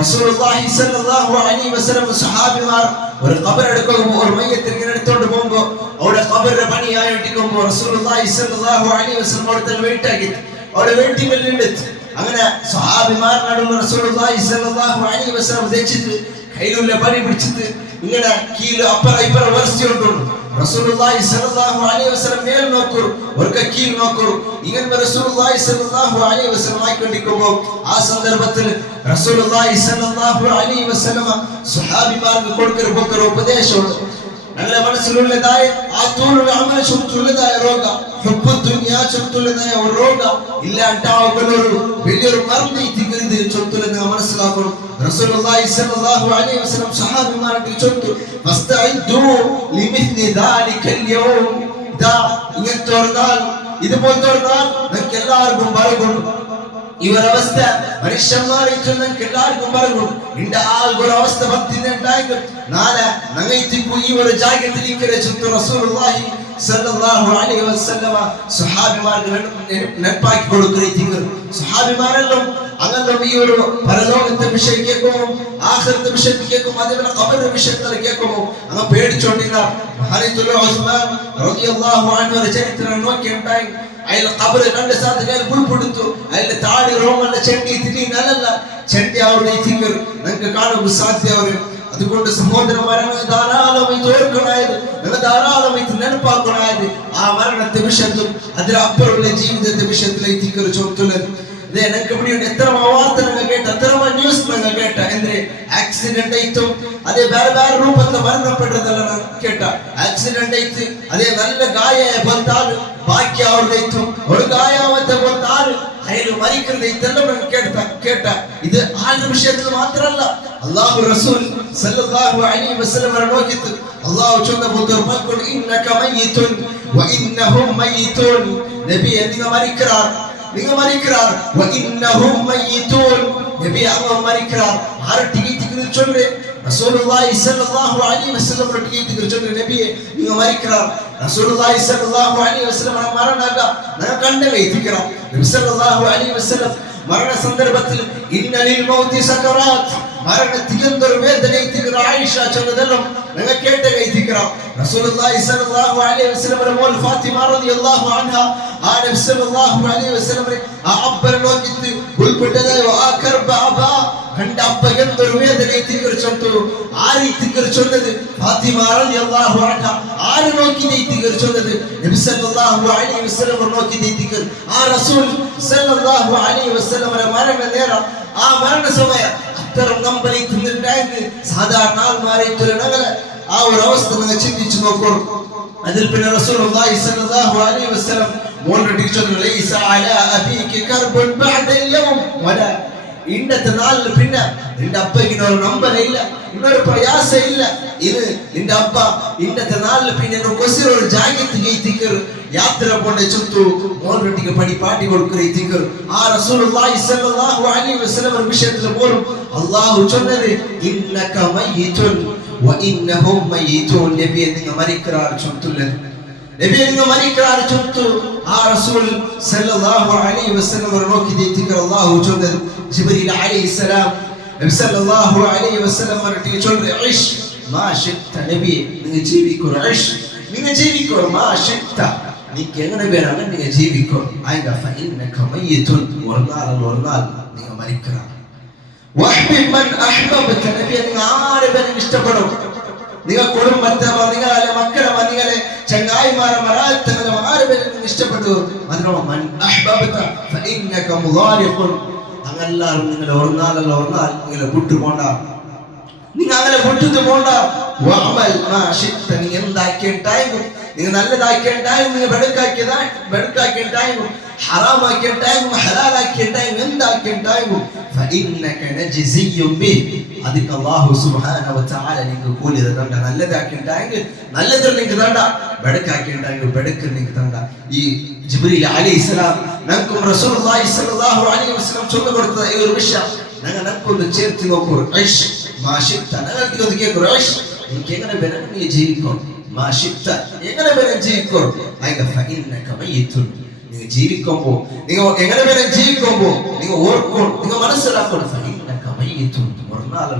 റസൂലുള്ളാഹി സല്ലല്ലാഹു അലൈഹി വസല്ലം സഹാബിമാർ ഒരു ഖബർ എടുക്കുമ്പോൾ ഒരു മയ്യത്തിനെ ഇങ്ങനെ എടുത്തോണ്ട് പോകുമ്പോൾ അവിടെ ഖബറിന്റെ പണിയായി ഇട്ടിക്കുമ്പോൾ റസൂലുള്ളാഹി സല്ലല്ലാഹു അലൈഹി വസല്ലം അവിടെ വെയിറ്റ് ആക്കി അവിടെ വെയിറ്റിംഗ് ഇല്ലെടുത്ത് അങ്ങനെ സഹാബിമാർ നടുവ് റസൂലുള്ളാഹി സല്ലല്ലാഹു അലൈഹി വസല്ലം വെച്ചിട്ട് കയ്യിലുള്ള പണി പിടിച്ചിട്ട് ഇങ്ങനെ കീഴ് അപ്പറ ഇപ്പറ വരച്ചിട്ടുണ്ട് റസൂലുള്ളാഹി സ്വല്ലല്ലാഹു അലൈഹി വസല്ലം മേൽ നോക്കൂ ഒരൊക്ക കീഴ് നോക്കൂ ഇങ്ങനെ റസൂലുള്ളാഹി സ്വല്ലല്ലാഹു അലൈഹി വസല്ലം ആയിക്കൊണ്ടിരിക്കുമ്പോൾ ആ സന്ദർഭത്തിൽ റസൂലുള്ളാഹി സ്വല്ലല്ലാഹു അലൈഹി വസല്ലം സ്വഹാബിമാർക്ക് കൊടുക്കുന്ന ഉപദേശമുണ്ട് ഞങ്ങളുടെ മനസ്സിലുള്ളതായ ആ തോലുള്ള അമല ചുറ്റുള്ളതായ രോഗ ഹുബ്ബു ദുനിയ ചുറ്റുള്ളതായ ഒരു രോഗ ഇല്ലാണ്ടാവുന്ന ഒരു വലിയൊരു മരണം ഇത്തിക്കരുത് ചുറ്റുള്ളത് മനസ്സിലാക്കണം റസൂലുള്ളാഹി സ്വല്ലല്ലാഹു അലൈഹി വസല്ലം സഹാബിമാർക്ക് ചൊല്ലു ഫസ്തഇദു ലിമിസ്ലി ദാലികൽ യൗം ദാ ഇങ്ങനത്തെ ഒരു നാൾ ഇതുപോലത്തെ ഒരു നാൾ നിങ്ങൾക്ക് എല്ലാവർക്കും പറയണം ಇವರವസ്ഥ ಮನುಷ್ಯನ್ಮಾರಿತ್ತು ನಂಗೆ ಎಲ್ಲರಿಗೂ ಬರಗು ಇಂಡ ಆಲ್ಗೊರ ಅವಸ್ಥೆ ಬರ್ತಿದ್ದಂಟಾಯ್ತು ನಾಳೆ ನಂಗೈತಿಕ್ಕು ಇವರ ಜಾಗದಲ್ಲಿ ಕರೆ ಚುತ್ತು ರಸೂಲುಲ್ಲಾಹಿ ಸಲ್ಲಲ್ಲಾಹು ಅಲೈಹಿ ವಸಲ್ಲಮ സ്വഹാബിമാർക്ക് നെപ്പാക്കി കൊടുക്കുകയും സ്വഹാബിമാരെല്ലാം അങ്ങനെ ഇവർ പരലോകത്തെ വിഷയം കേൾക്കുമോ ആഖിറത്തെ വിഷയം കേൾക്കുമോ അതേപോലെ ഖബറിന്റെ വിഷയത്തിൽ കേൾക്കുമോ അങ്ങ് പേടിച്ചോണ്ടില്ല മഹാനിത്തുൽ ഉസ്മാൻ റളിയല്ലാഹു അൻഹു ചരിത്രം നോക്കിയിട്ടായി അയാൾ ഖബർ രണ്ട് സാധനങ്ങൾ ഉൾപ്പെടുത്തു അയാളുടെ താടി റോമല്ല ചെണ്ടി തിരി നല്ലല്ല ചെണ്ടി അവരുടെ തിക്കർ നിങ്ങൾക്ക് കാണുമ്പോൾ സാധ്യ അവർ അതുകൊണ്ട് സഹോദരന്മാരെ ധാരാളമായി തോർക്കണായത് നിങ്ങൾ ധാരാളമായി നെനപ്പാക്കണായത് ആ മരണത്തെ വിഷയത്തിൽ അതിലപ്പുറമുള്ള ജീവിതത്തെ വിഷയത്തിലെ തിക്കർ ചൊല്ലുന്നത് അതെ നിങ്ങൾക്ക് ഇവിടെ എത്ര വാർത്ത നിങ്ങൾ കേട്ട എത്ര ന്യൂസ് നിങ്ങൾ കേട്ട എന്തിന് ആക്സിഡന്റ് ആയിട്ടും ಅದೇ ಬೇರೆ ಬೇರೆ ರೂಪದಲ್ಲಿ ಮರಣಪಟ್ಟದಲ್ಲ ನಾನು ಕೇಟ ಆಕ್ಸಿಡೆಂಟ್ ಐತಿ ಅದೇ നല്ല ಗಾಯ ಬಂತಾಲು ಬಾಕಿ ಅವ್ರದೈತು ಅವ್ರ ಗಾಯ ಮತ್ತೆ ಬಂತಾಲು ಐದು ಮರಿಕರದೈತೆಲ್ಲ ನಾನು ಕೇಟ ಇದು ಆಳ ವಿಷಯದಲ್ಲಿ ಮಾತ್ರ ಅಲ್ಲ ಅಲ್ಲಾಹು ರಸೂಲ್ ಸಲ್ಲಲ್ಲಾಹು ಅಲೈಹಿ ವಸಲ್ಲಂ ನೋಕಿತ್ತು ಅಲ್ಲಾಹು ಚಂದ ಬೋದರ್ ಮಕ್ಕಳು ಇನ್ನಕ ಮಯ್ಯಿತುನ್ ವ ಇನ್ನಹುಂ ಮಯ್ಯಿತುನ್ ನಬಿ നിങ്ങൾ മരിക്கிறாർ വ ഇന്നഹും മയ്യിതൂൻ നബി അവർ മരിക്கிறாർ ആർട്ടിക്ക് തിരിച്ചൊല്ലേ റസൂലുള്ളാഹി സ്വല്ലല്ലാഹു അലൈഹി വസല്ലം റട്ടിക്ക് തിരിച്ചൊല്ലേ നബിയെ നിങ്ങൾ മരിക്கிறாർ റസൂലുള്ളാഹി സ്വല്ലല്ലാഹു അലൈഹി വസല്ലം മരണാക ഞാൻ കണ്ടേ തിരിക്കണം നബി സ്വല്ലല്ലാഹു അലൈഹി വസല്ലം മരണ സന്ദർഭത്തിൽ ഇന്നലിൽ മൗതി സകറാത്ത് മരണത്തിൽ എന്തൊരു വേദന തിരികെ ആയിഷ ചൊന്നതെല്ലാം നിങ്ങൾ കേട്ടേ തിരിക്കണം റസൂലുള്ളാഹി സ്വല്ലല്ലാഹു അലൈഹി വസല്ലം മോൾ ഫാത്തിമ റളിയല്ലാഹു അൻഹ ആ നബി സല്ലല്ലാഹു അലൈഹി വസല്ലം ആ അബ്ബർ നോക്കിട്ട് ഉൾപ്പെട്ടതായ ആ കർബ അബ കണ്ട അബ്ബ എന്തൊരു വേദന തിരികെ ചൊന്നു ആരി തിരികെ ചൊന്നത് ഫാത്തിമ റളിയല്ലാഹു അൻഹ ആര് നോക്കി തിരികെ ചൊന്നത് നബി സല്ലല്ലാഹു അലൈഹി വസല്ലം നോക്കി തിരികെ ആ റസൂൽ സല്ലല്ലാഹു അലൈഹി വസല്ലം മരണ നേരം ആ മരണ സമയം അത്തരം നമ്പലി തിന്നിട്ടായെങ്കിൽ സാധാരണ ആൾമാരെ തുലനകളെ ആ ഒരു അവസ്ഥ നിങ്ങൾ ചിന്തിച്ചു നോക്കൂ അതിൽ പിന്നെ റസൂലുള്ളാഹി സ്വല്ലല്ലാഹു അലൈഹി വസല്ലം മോളുടെ ടീച്ചർ ലൈസ അലാ അബീക കർബുൻ ബഅദൽ യൗം വല ഇന്നത്തെ നാളിൽ പിന്നെ നിന്റെ അപ്പയ്ക്ക് ഒരു നമ്പർ ഇല്ല ഇന്നൊരു പ്രയാസം ഇല്ല ഇത് നിന്റെ അപ്പ ഇന്നത്തെ നാളിൽ പിന്നെ ഒരു ജാഗ്രത യാത്ര കൊണ്ട് ചുറ്റു മോൾട്ടിക്ക് പണി പാട്ടി കൊടുക്കുക ആ റസൂലുള്ളാഹി സ്വല്ലല്ലാഹു അലൈഹി വസല്ലം വിഷയത്തിൽ പോലും അല്ലാഹു ചൊന്നത് ഇന്നക മയ്യിതുൻ വ ഇന്നഹും മയ്യിതുൻ നബി നിങ്ങൾ മരിക്கிறாർ ചൊല്ലുന്നത് നബി നിങ്ങൾ മരിക്கிறாർ ചൊല്ലു ആ റസൂൽ സല്ലല്ലാഹു അലൈഹി വസല്ലം നോക്കി ദിക്ർ അല്ലാഹു ചൊന്നത് ജിബ്രീൽ അലൈഹിസ്സലാം നബി സല്ലല്ലാഹു അലൈഹി വസല്ലം മരട്ടി ചൊല്ല് ഇഷ് മാ ശിത്ത നബി നിങ്ങൾ ജീവിക്കൂ ഇഷ് നിങ്ങൾ ജീവിക്കൂ മാ ശിത്ത നീക്ക് എങ്ങനെ വേണം നിങ്ങൾ ജീവിക്കൂ ആയിക ഫഇന്നക മയ്യിതുൻ വറനാൽ നിങ്ങൾ മരിക്கிறாർ വഹ്ബിബ് മൻ അഹ്ബബ്ത നബി നിങ്ങൾ ആരെ ഇഷ്ടപ്പെടും നിങ്ങൾ കുടുംബത്തെ നിങ്ങളെ മക്കളെ നിങ്ങളെ ചങ്ങായിമാരെ മറാത്തങ്ങളെ ആരെ ഇഷ്ടപ്പെട്ടു അതിനോ മൻ അഹ്ബബ്ത ഫഇന്നക മുദാരിഖുൻ അങ്ങെല്ലാവരും നിങ്ങളെ ഒന്നാലല്ല ഒന്നാൽ നിങ്ങളെ വിട്ടു പോണ്ട നിങ്ങൾ അങ്ങനെ വിട്ടു പോണ്ട വഅമൽ മാ ശിത്ത നീ എന്താക്കിയിട്ടായും നിങ്ങൾ നല്ലതാക്കിയിട്ടായും നിങ്ങൾ ബെടുക്കാക്കിയിട്ടായും ഹറാമാക്കിയിട്ടായും ഹലാലാക്കിയിട്ടായും എന്താക്കിയിട്ടായും ഫഇന്നക നജ്സിയും ബിഹി അതിക്ക് അല്ലാഹു സുബ്ഹാനഹു വ തആല നിങ്ങൾക്ക് കൂലി തരണ്ട നല്ലതാക്കിയിട്ടായും നല്ലതിൽ നിങ്ങൾക്ക് തരണ്ട ബെടുക്കാക്കിയിട്ടായും ബെടുക്ക് നിങ്ങൾക്ക് തരണ്ട ഈ ജിബ്രീൽ അലൈഹിസ്സലാം നമുക്കും റസൂലുള്ളാഹി സ്വല്ലല്ലാഹു അലൈഹി വസല്ലം ചൊല്ലു കൊടുത്ത ഈ ഒരു വിഷയം ഞങ്ങൾ നമുക്കൊന്ന് ചേർത്ത് നോക്കൂ ഇഷ് മാ ശിത്ത ഞങ്ങൾക്ക് ഒന്ന് കേൾക്കൂ ഇഷ് എനിക്ക് എങ്ങനെ വേണം നീ ജീവിക്കണം മാ ശിത്ത എങ്ങനെ വേണം ജീവിക്കോ ആയിക ഫഇന്നക മയ്യിതുൻ നിങ്ങൾ ജീവിക്കുമ്പോൾ നിങ്ങൾ എങ്ങനെ വേണം ജീവിക്കുമ്പോൾ നിങ്ങൾ ഓർക്കോ നിങ്ങൾ മനസ്സിലാക്കണം ഫഇന്നക മയ്യിതുൻ ഒർനാൾ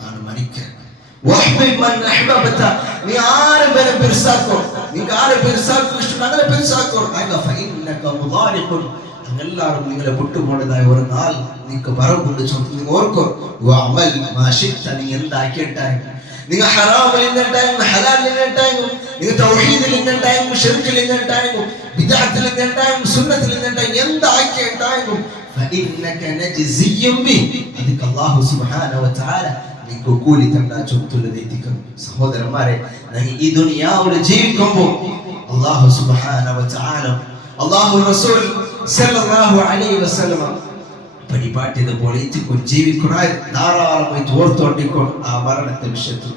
ನಾನು മരിക്കും വഹ്ബിബ് മൻ അഹ്ബബത നീ ആരെ വേണം പെരുസാക്കോ നിങ്ങൾ ആരെ പെരുസാക്കോ ഇഷ്ടം അങ്ങനെ പെരുസാക്കോ ആയിക ഫഇന്നക മുദാരിഖുൻ എല്ലാവരും നിങ്ങളെ വിട്ടുപോണതായ ഒരു നാൾ നിങ്ങൾക്ക് വരവുണ്ട് നിങ്ങൾ ഓർക്കോ വഅമൽ മാ ശിത്ത നീ എന്താക്കിയിട്ടായി നിങ്ങൾ ഹറാമിൽ നിന്നിട്ടായും ഹലാലിൽ നിന്നിട്ടായും നിങ്ങൾ തൗഹീദിൽ നിന്നിട്ടായും ശിർക്കിൽ നിന്നിട്ടായും ബിദ്അത്തിൽ നിന്നിട്ടായും സുന്നത്തിൽ നിന്നിട്ടായും എന്താക്കിയിട്ടായും ഫഇന്നക നജ്സിയും ബി അതിക അല്ലാഹു സുബ്ഹാനഹു വ തആല നിങ്ങൾക്ക് കൂലി തന്നാ ചുറ്റുള്ളതെത്തിക്കും സഹോദരന്മാരെ ഈ ദുനിയാവിൽ ജീവിക്കുമ്പോൾ അല്ലാഹു സുബ്ഹാനഹു വ തആല അല്ലാഹു റസൂൽ സല്ലല്ലാഹു അലൈഹി വസല്ലം പരിപാടിയതുപോലെ ജീവിക്കണായി ധാരാളമായി ഓർത്തോണ്ടിക്കൊണ്ട് ആ മരണത്തെ വിഷയത്തിൽ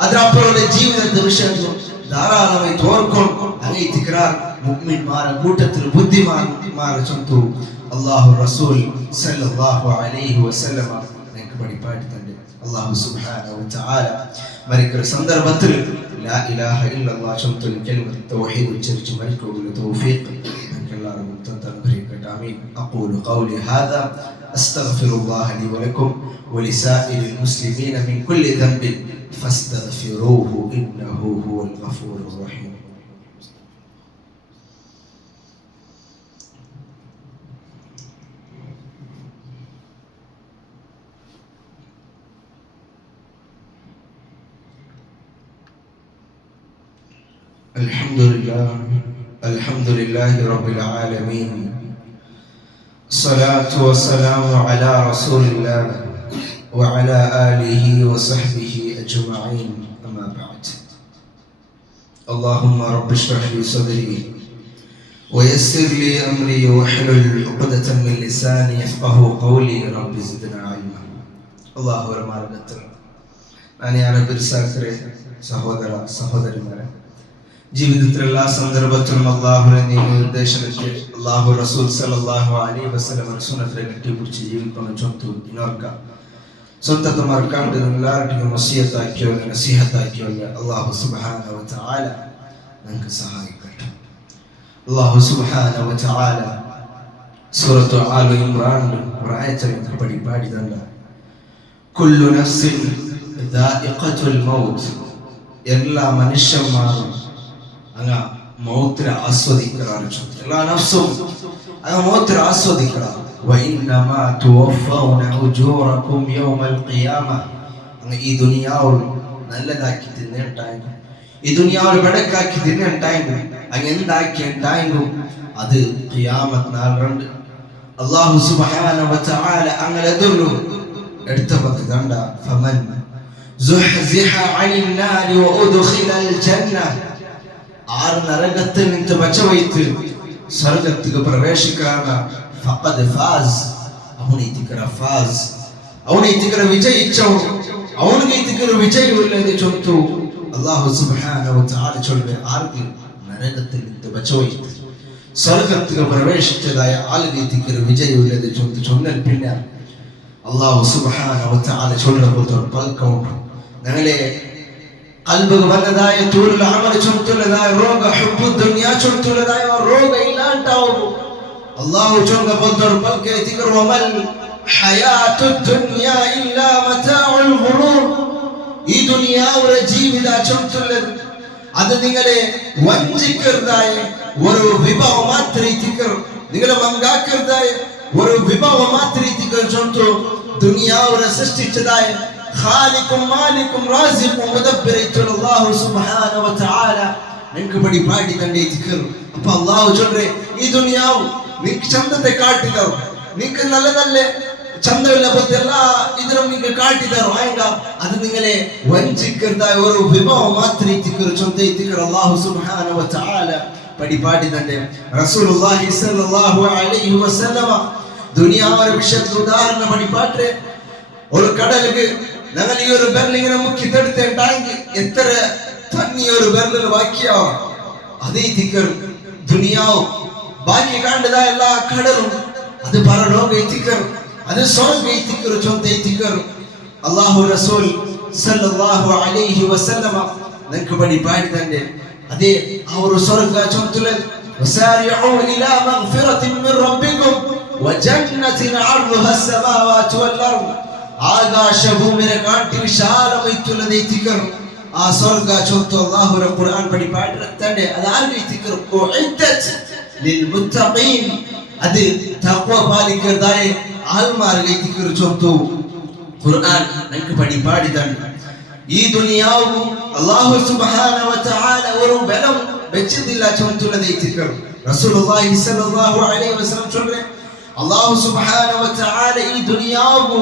അതിനപ്പുറമുള്ള ജീവിതത്തെ വിഷയത്തിൽ ധാരാളമായി ഓർക്കൊണ്ട് അങ്ങേറ്റിക്കാർ മുഅ്മിൻമാരെ കൂട്ടത്തിൽ ബുദ്ധിമാന്മാരെ ചൊന്തു അല്ലാഹു റസൂൽ സല്ലല്ലാഹു അലൈഹി വസല്ലം നിങ്ങൾക്ക് പരിപാടി തന്നെ അല്ലാഹു സുബ്ഹാനഹു വ തആല മരിക്കുന്ന സന്ദർഭത്തിൽ ലാ ഇലാഹ ഇല്ലല്ലാഹ് ചൊന്തു കലിമത്ത് തൗഹീദ് ഉച്ചരിച്ച് മരിക്കുക തൗഫീഖ് آمين أقول قولي هذا أستغفر الله لي ولكم ولسائر المسلمين من كل ذنب فاستغفروه إنه هو الغفور الرحيم الحمد لله رب العالمين الصلاة والسلام على رسول الله وعلى آله وصحبه أجمعين أما بعد اللهم رب اشرح لي صدري ويسر لي أمري واحلل عقدة من لساني يفقه قولي رب زدنا علما الله ورمارقتل أنا على برساكري സഹോദരി ജീവിതത്തിൽ എല്ലാ സന്ദർഭത്തിലും അല്ലാഹുവിന്റെ നിർദ്ദേശനത്തെ അല്ലാഹു റസൂൽ സല്ലല്ലാഹു അലൈഹി വസല്ലം സുന്നത്തിനെ കെട്ടിപ്പിടിച്ച് ജീവിക്കുന്ന ചൊന്തു ഇനോർക്ക സ്വന്തത്തെ മറക്കാണ്ട് എല്ലാവരുടെയും വസിയത്താക്കിയോ നസീഹത്താക്കിയോ അല്ലാഹു സുബ്ഹാനഹു വ തആല നമുക്ക് സഹായിക്കട്ടെ അല്ലാഹു സുബ്ഹാനഹു വ തആല സൂറത്തു ആലു ഇംറാൻ ആയത്തിൽ പഠിപ്പാടിയതല്ല കുല്ലു നഫ്സിൻ ദാഇഖത്തുൽ മൗത്ത് എല്ലാ മനുഷ്യന്മാരും അങ്ങ് മൗത്തിനെ ആസ്വദിക്കാറാണ് എല്ലാ നഫ്സും അങ്ങ് മൗത്തിനെ ആസ്വദിക്കണം വഇന്നമാ തുവഫൗന ഉജൂറകും യൗമൽ ഖിയാമ അങ്ങ് ഈ ദുനിയാവിൽ നല്ലതാക്കി തിന്നേണ്ടായിരുന്നു ഈ ദുനിയാവിൽ ബടക്കാക്കി തിന്നേണ്ടായിരുന്നു അങ്ങ് എന്താക്കിണ്ടായിരുന്നു അത് ഖിയാമത്ത് നാളുണ്ട് അല്ലാഹു സുബ്ഹാനഹു വ തആല അങ്ങനെ എതുള്ളൂ എടുത്ത പത്ത് കണ്ട ഫമൻ സുഹ്സിഹ അനിൻ നാരി വഉദ്ഖിലൽ ജന്ന ആർ നരകത്തിൽ നിന്ന് ബച്ചവൈത്ത് സ്വർഗ്ഗത്തിലേക്ക് പ്രവേശിക്കാന ഫഖദ് ഫാസ് അവനൈതിക്കര വിജയിച്ചോ അവനൈതിക്കര വിജയവില്ലದೆ ചൊന്തു അല്ലാഹു സുബ്ഹാനഹു വ തആല ചൊല്ലെ ആർക്ക് നരകത്തിൽ നിന്ന് ബച്ചവൈത്ത് സ്വർഗ്ഗത്തിലേക്ക് പ്രവേശിച്ചതായ ആളുകൈതിക്കര വിജയവില്ലതെ ചൊന്നൽ പിന്നെ അല്ലാഹു സുബ്ഹാനഹു വ തആല ചൊല്ലപ്പോൾ പൽക്കൗണ്ട് ഞങ്ങളെ കൽബിಗೆ ಬಂದದಾಯ ತೂಲ ಅಮಲ ಚೊಂತುಲದಾಯ ರೋಗ ಹುಬ್ಬು ದುನಿಯಾ ಚೊಂತುಲದಾಯ ರೋಗ ಇಲ್ಲ ಅಂತಾವು ಅಲ್ಲಾಹು ಚೊಂಗ ಬಂದರು ಪಲ್ಕೆ ತಿಕರು ವಮಲ್ ಹಯಾತು ದುನಿಯಾ ಇಲ್ಲ ಮತಾഉಲ್ ಘುರೂರ್ ಈ ದುನಿಯಾ ಅವರ ಜೀವಿತ ಚೊಂತುಲದ ಅದು ನಿങ്ങളെ ವಂಚಿಕರದಾಯ ഒരു വിഭവ മാത്രം തിക്കർ നിങ്ങളെ ಮಂಗಾಕರದಾಯ ഒരു വിഭവ മാത്രം തിക്കർ ಚೊಂತು ದುನಿಯಾ ಅವರ ಸೃಷ್ಟಿച്ചದಾയ ഖാലിഖും മാലിക്കും റാസിഖും മുദബ്ബിറുൽ അല്ലാഹു സുബ്ഹാനഹു വ തആല നിങ്ങൾക്ക് പടി പാടി തന്റെ ദിക്ർ അപ്പോൾ അല്ലാഹു ചൊല്ലെ ഈ ദുനിയാവ് നിങ്ങൾക്ക് ചന്തത്തെ കാട്ടിതോ നിങ്ങൾക്ക് നല്ല നല്ല ചന്തമില്ല പോലെല്ല ഇതിനും നിങ്ങൾക്ക് കാട്ടിതോ ആയങ്ക അത് നിങ്ങളെ വഞ്ചിക്കുന്നതായ ഒരു വിഭവം മാത്രം ദിക്ർ ചൊന്തേ ദിക്ർ അല്ലാഹു സുബ്ഹാനഹു വ തആല പടി പാടി തന്റെ റസൂലുള്ളാഹി സ്വല്ലല്ലാഹു അലൈഹി വസല്ലം ദുനിയാവിന്റെ വിഷയത്തിൽ ഉദാഹരണം പടി പാട്ടെ ഒരു കടലിൽ ഞങ്ങൾ ഈ ഒരു ബെർലിങ്ങനെ മുക്കി തടുത്തേണ്ടായെങ്കിൽ എത്ര തന്നി ഒരു ബെർലിൽ ബാക്കിയാവും അതേ തിക്കർ ദുനിയാവ് ബാക്കി കണ്ടതായ എല്ലാ കടലും അത് പരലോക തിക്കർ അത് സ്വർഗ്ഗ തിക്കർ ചൊന്ത തിക്കർ അല്ലാഹു റസൂൽ സല്ലല്ലാഹു അലൈഹി വസല്ലം നിങ്ങൾക്ക് പടി പാടിതന്റെ അതെ ಅವರು ಸ್ವರ್ಗ ಚೊಂತುಲೆ وسارعوا الى مغفرة من ربكم وجنة عرضها السماوات والارض ആകാശ ഭൂമിയെ കാട്ടി വിശാലമായിട്ടുള്ളത് തിക്കർ ആ സ്വർഗ ചൊത്തു അല്ലാഹുവിന്റെ ഖുർആൻ പടി പാടിതന്റെ അതാണ് തിക്കർ ഉഇദ്ദത് ലിൽ മുത്തഖീൻ അത് തഖ്വ പാലിക്കുന്നതായ ആൾമാരുടെ തിക്കർ ചൊത്തു ഖുർആൻ നിങ്ങൾക്ക് പടി പാടിതന്റെ ഈ ദുനിയാവ് അല്ലാഹു സുബ്ഹാനഹു വ തആല ഒരു ബലം വെച്ചിട്ടില്ല ചൊല്ലുന്നത് ഇതിക്കർ റസൂലുള്ളാഹി സ്വല്ലല്ലാഹു അലൈഹി വസല്ലം ചൊല്ലെ അല്ലാഹു സുബ്ഹാനഹു വ തആല ഈ ദുനിയാവ്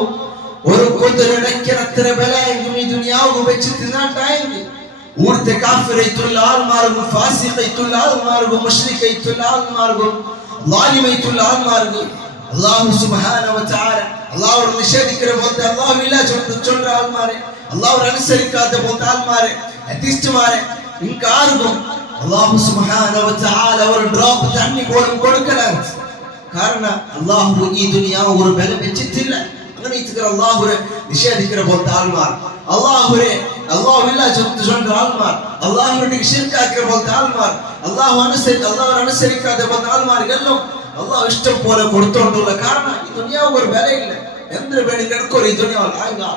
ഒരു കുതിരടക്കത്ര ബലം ഈ ദുനിയാവ് വെച്ചിട്ടില്ലാണ്ടായി ഊർത്തെ കാഫിറൈത്തുൽ ആൽമാർഗു ഫാസിഖൈത്തുൽ ആൽമാർഗു മുശ്രിക്കൈത്തുൽ ആൽമാർഗു ളാലിമൈത്തുൽ ആൽമാർഗു അല്ലാഹു സുബ്ഹാനഹു വ തആല അല്ലാഹു നിഷേധിക്കര പോലത്തെ അല്ലാഹു ഇല്ല ചൊല്ലുന്ന ആൽമാരെ അല്ലാഹു അനുസരിക്കാത്ത പോലത്തെ ആൽമാരെ അത്തിസ്റ്റുമാരെ ഇൻകാർഗും അല്ലാഹു സുബ്ഹാനഹു വ തആല ഒരു ഡ്രോപ്പ് തണ്ണി പോലും കൊടുക്കല കാരണം അല്ലാഹു ഈ ദുനിയാവ് ഒരു ബലം വെച്ചിട്ടില്ല അങ്ങനെ ഇത്ര അല്ലാഹുരെ നിഷേധിക്കര പോലത്തെ ആൽമാർ അല്ലാഹു ഇല്ല ചൊല്ലുന്ന ആൽമാർ അല്ലാഹുവിനെ ശിർക്കാക്കിയ പോലത്തെ ആൽമാർ അല്ലാഹു അനുസരിക്കാത്ത പോലത്തെ ആൽമാർക്കെല്ലാം അല്ലാഹു ഇഷ്ടം പോലെ കൊടുത്തോണ്ടുള്ള കാരണം ഈ ദുനിയാവ് ഒരു ബലമില്ല എന്തൊരു വേണ്ടി കിടക്കോ ഈ ദുനിയാവ്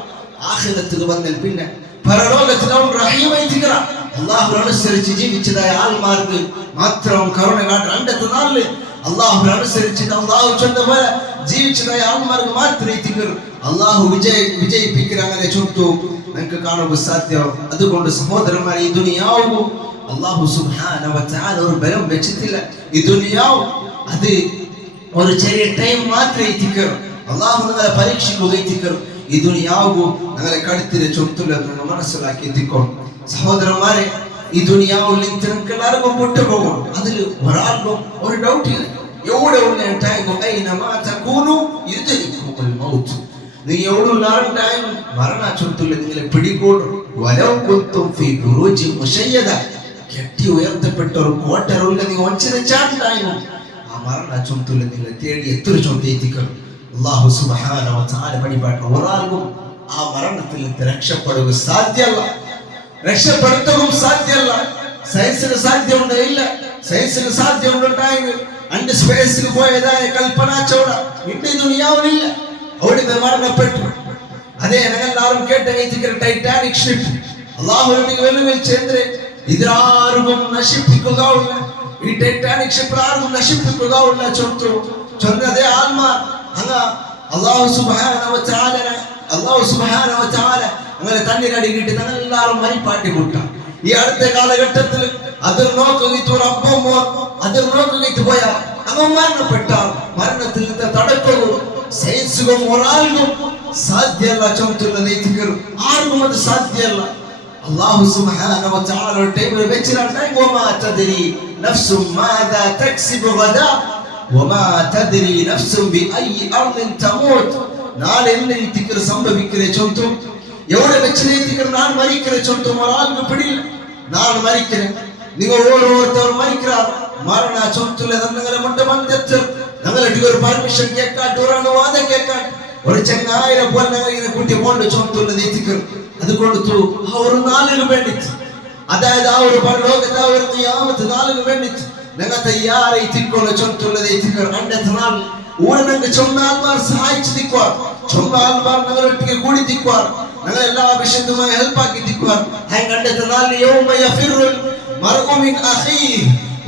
ആഖിറത്തിൽ വന്നാൽ പിന്നെ പരലോകത്തിൽ അവൻ റഹീമായി തീരാ അല്ലാഹു അനുസരിച്ച് ജീവിച്ചതായ ആൾമാർക്ക് മാത്രം കരുണ കാട്ട രണ്ടത്തെ നാളില് അല്ലാഹു അനുസരിച്ച് അല്ലാഹു ചൊന്ന പോലെ ജീവിച്ചതായ ആൾമാർക്ക് മാത്രമേ തീരും അല്ലാഹു വിജയിപ്പിക്കുക അങ്ങനെ ചൊട്ടു നിങ്ങൾക്ക് കാണുമ്പോൾ സാധ്യം അതുകൊണ്ട് സഹോദരന്മാരെ ഈ ദുനിയാവ് അല്ലാഹു സുബ്ഹാനഹു വ തആല ഒരു ബലം വെച്ചിട്ടില്ല ഈ ദുനിയാവ് അത് ഒരു ചെറിയ ടൈം മാത്രമേ തീരും അല്ലാഹു നിങ്ങളെ പരീക്ഷിക്കുക തീരും ഈ ദുനിയാവ് ഞങ്ങളെ കടുത്തിരെ ചൊത്തുള്ള നിങ്ങൾ മനസ്സിലാക്കി എത്തിക്കോണം സഹോദരന്മാരെ ഈ ദുനിയാവിൽ നിങ്ങൾക്ക് എല്ലാവർക്കും പൊട്ടുപോകും അതിൽ ഒരാൾക്കും ഒരു ഡൗട്ട് ഇല്ല എവിടെ ഉള്ള ടൈം നീ എവിടെ ഉള്ള ടൈം മരണ ചൊത്തുള്ള നിങ്ങളെ പിടികൂടും കെട്ടി ഉയർത്തപ്പെട്ട ഒരു കോട്ടറുള്ള നിങ്ങൾ ഒഞ്ചിച്ചാണ്ടായും ആ മരണ ചൊത്തുള്ള നിങ്ങളെ തേടി എത്ര ചൊത്തെത്തിക്കണം അല്ലാഹു സുബ്ഹാനഹു വ തആല പടിപാട്ട ഒരാൾക്കും ആ മരണത്തിൽ നിന്ന് രക്ഷപ്പെടുക സാധ്യമല്ല രക്ഷപ്പെടുത്തുകയും സാധ്യമല്ല സയൻസിന് സാധ്യമുണ്ടോ ഇല്ല സയൻസിന് സാധ്യമുണ്ടായെങ്കിൽ അണ്ട് സ്പേസിൽ പോയതായ കൽപ്പന ചൗട ഇന്ന് ദുനിയാവിലില്ല അവിടെ മരണപ്പെട്ടു അതെ ഞങ്ങളെല്ലാവരും കേട്ട ടൈറ്റാനിക് ഷിപ്പ് അല്ലാഹുവിനെ വെല്ലുവിളിച്ചെന്തേ ഇതാർക്കും നശിപ്പിക്കുക ഈ ടൈറ്റാനിക് ഷിപ്പ് ആർക്കും നശിപ്പിക്കുക ചൊന്നതേ ആത്മാർ അല്ലാഹു സുബ്ഹാനഹു വ തആല അങ്ങനെ തണ്ണീരടിക്കിട്ട് ഞങ്ങളെല്ലാവരും മരിപ്പാട്ടി മുട്ടാം ഈ അടുത്ത കാലഘട്ടത്തിൽ അതിർ നോക്കുകയിട്ട് പോയാൽ അങ്ങ് മരണപ്പെട്ടാൽ മരണത്തിൽ നിന്ന് തടക്കുകയും സയൻസും ഒരാൾക്കും സാധ്യമല്ല ചുമത്തുള്ള ആർക്കും അത് സാധ്യമല്ല അല്ലാഹു സുബ്ഹാനഹു വ തആല ടൈമിൽ വെച്ചിട്ടുണ്ടായി വമാ തദ്രി നഫ്സു മാദാ തക്സിബു ഗദാ വമാ തദ്രി നഫ്സു ബിഅയി അർദിൻ തമൂത് നാളെ എന്ത് തിക്ർ സംഭവിക്കലേ ചൊല്ലും എവിടെ വെച്ചിനെ തിക്ർ നാൾ മരിക്കലേ ചൊല്ലും ഒരാൾക്ക് പിടിയില്ല നാൾ മരിക്കലേ നിങ്ങൾ ഓരോരുത്തർ മരിക്കാർ മരണ ചൊല്ലുലെ നിങ്ങളെ മുട്ട മന്ദത്ത് ഞങ്ങളുടെ ഒരു പെർമിഷൻ കേൾക്കാട്ട് ഒരാണ് വാദം കേൾക്കാൻ ഒരു ചെങ്ങായിരം പോലെ ഞങ്ങൾ ഇങ്ങനെ കൂട്ടി കൊണ്ട് ചൊല്ലുള്ളത് തിക്ർ അത് കൊടുത്തു ആ ഒരു നാളിന് വേണ്ടിട്ട് അതായത് ആ ഒരു പരലോകത്തെ ആ ഒരു ഖിയാമത്ത് നാളിന് വേണ്ടിട്ട് ഞങ്ങൾ തയ്യാറായി തിക്കൊണ്ട് ചൊല്ലുള്ളത് തിക്ർ അണ്ടത്തെ നാൾ ഊഴനങ്ങൾ ചൊന്നാൽമാർ സഹായിച്ചു തിക്കുവാർ ചൊന്നാൽമാർ ഞങ്ങളൊട്ടിಗೆ കൂടി തിക്കുവാർ ഞങ്ങൾ എല്ലാ വിഷയവുമായി ഹെൽപ്പാക്കി തിക്കുവാർ കണ്ടെത്ത നാൾ യൗമ യഫിറുൽ മർഉ മിൻ അഖീഹി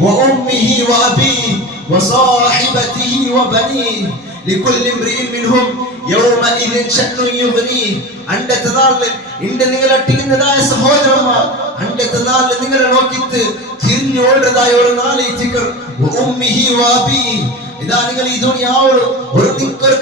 വഉമ്മിഹി വഅബീഹി വസാഹിബതിഹി വബനീഹി لكل امرئ منهم يومئذ شأن يغنيه അണ്ടത്തെ നാളിൽ ഇണ്ട് നിങ്ങളൊട്ടിക്കുന്നതായ സഹോദരന്മാർ അണ്ടത്തെ നാളിൽ നിങ്ങളെ നോക്കിയിട്ട് തിരിഞ്ഞോടുന്നതായ ഒരു നാളെ തിക്ർ വഉമ്മിഹി വഅബീഹി ഇതാ നിങ്ങൾ ഈ ദുനിയാവോട് ഒരു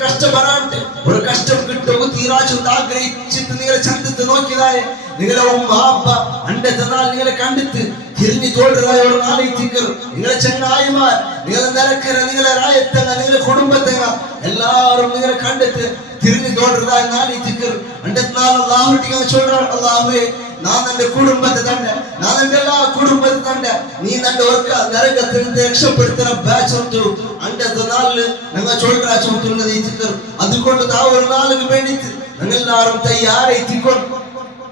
കഷ്ടപ്പെടാണ്ട് ഒരു കഷ്ടം കിട്ടും തീരാച്ചു ആഗ്രഹിച്ചിട്ട് നിങ്ങളെ ചന്തത്ത് നോക്കിയതായ നിങ്ങളെ ഉമ്മ അപ്പ അണ്ടത്തെ നാൾ നിങ്ങളെ കണ്ടിട്ട് തിരിഞ്ഞു തോടുന്നതായ ഒരു നാളെ തിക്കർ നിങ്ങളെ ചങ്ങായിമാർ നിങ്ങളെ നിരക്കര നിങ്ങളെ രായത്തങ്ങ നിങ്ങളെ കുടുംബത്തങ്ങ എല്ലാവരും നിങ്ങളെ കണ്ടിട്ട് തിരിഞ്ഞു തോടുന്നതായ നാളെ തിക്കർ അണ്ടത്തെ നാൾ അല്ലാഹുവിനെ ചൊല്ലുവാൻ അല്ലാഹുവേ ഞാൻ എന്റെ കുടുംബത്തെ തന്നെ ഞാൻ എന്റെ എല്ലാ കുടുംബത്തെ തന്നെ നീ നന്റെ ഓർക്ക നരകത്തിൽ നിന്ന് രക്ഷപ്പെടുത്തുന്ന ബാച്ച് ഉണ്ട് അണ്ടത്തെ നാളില് ഞങ്ങൾ ചൊല്ലുന്നത് ഈ തിക്കർ അതുകൊണ്ട് ആ ഒരു നാളിന് വേണ്ടിയിട്ട് ഞങ്ങൾ എല്ലാവരും തയ്യാറെത്തിക്കൊണ്ട്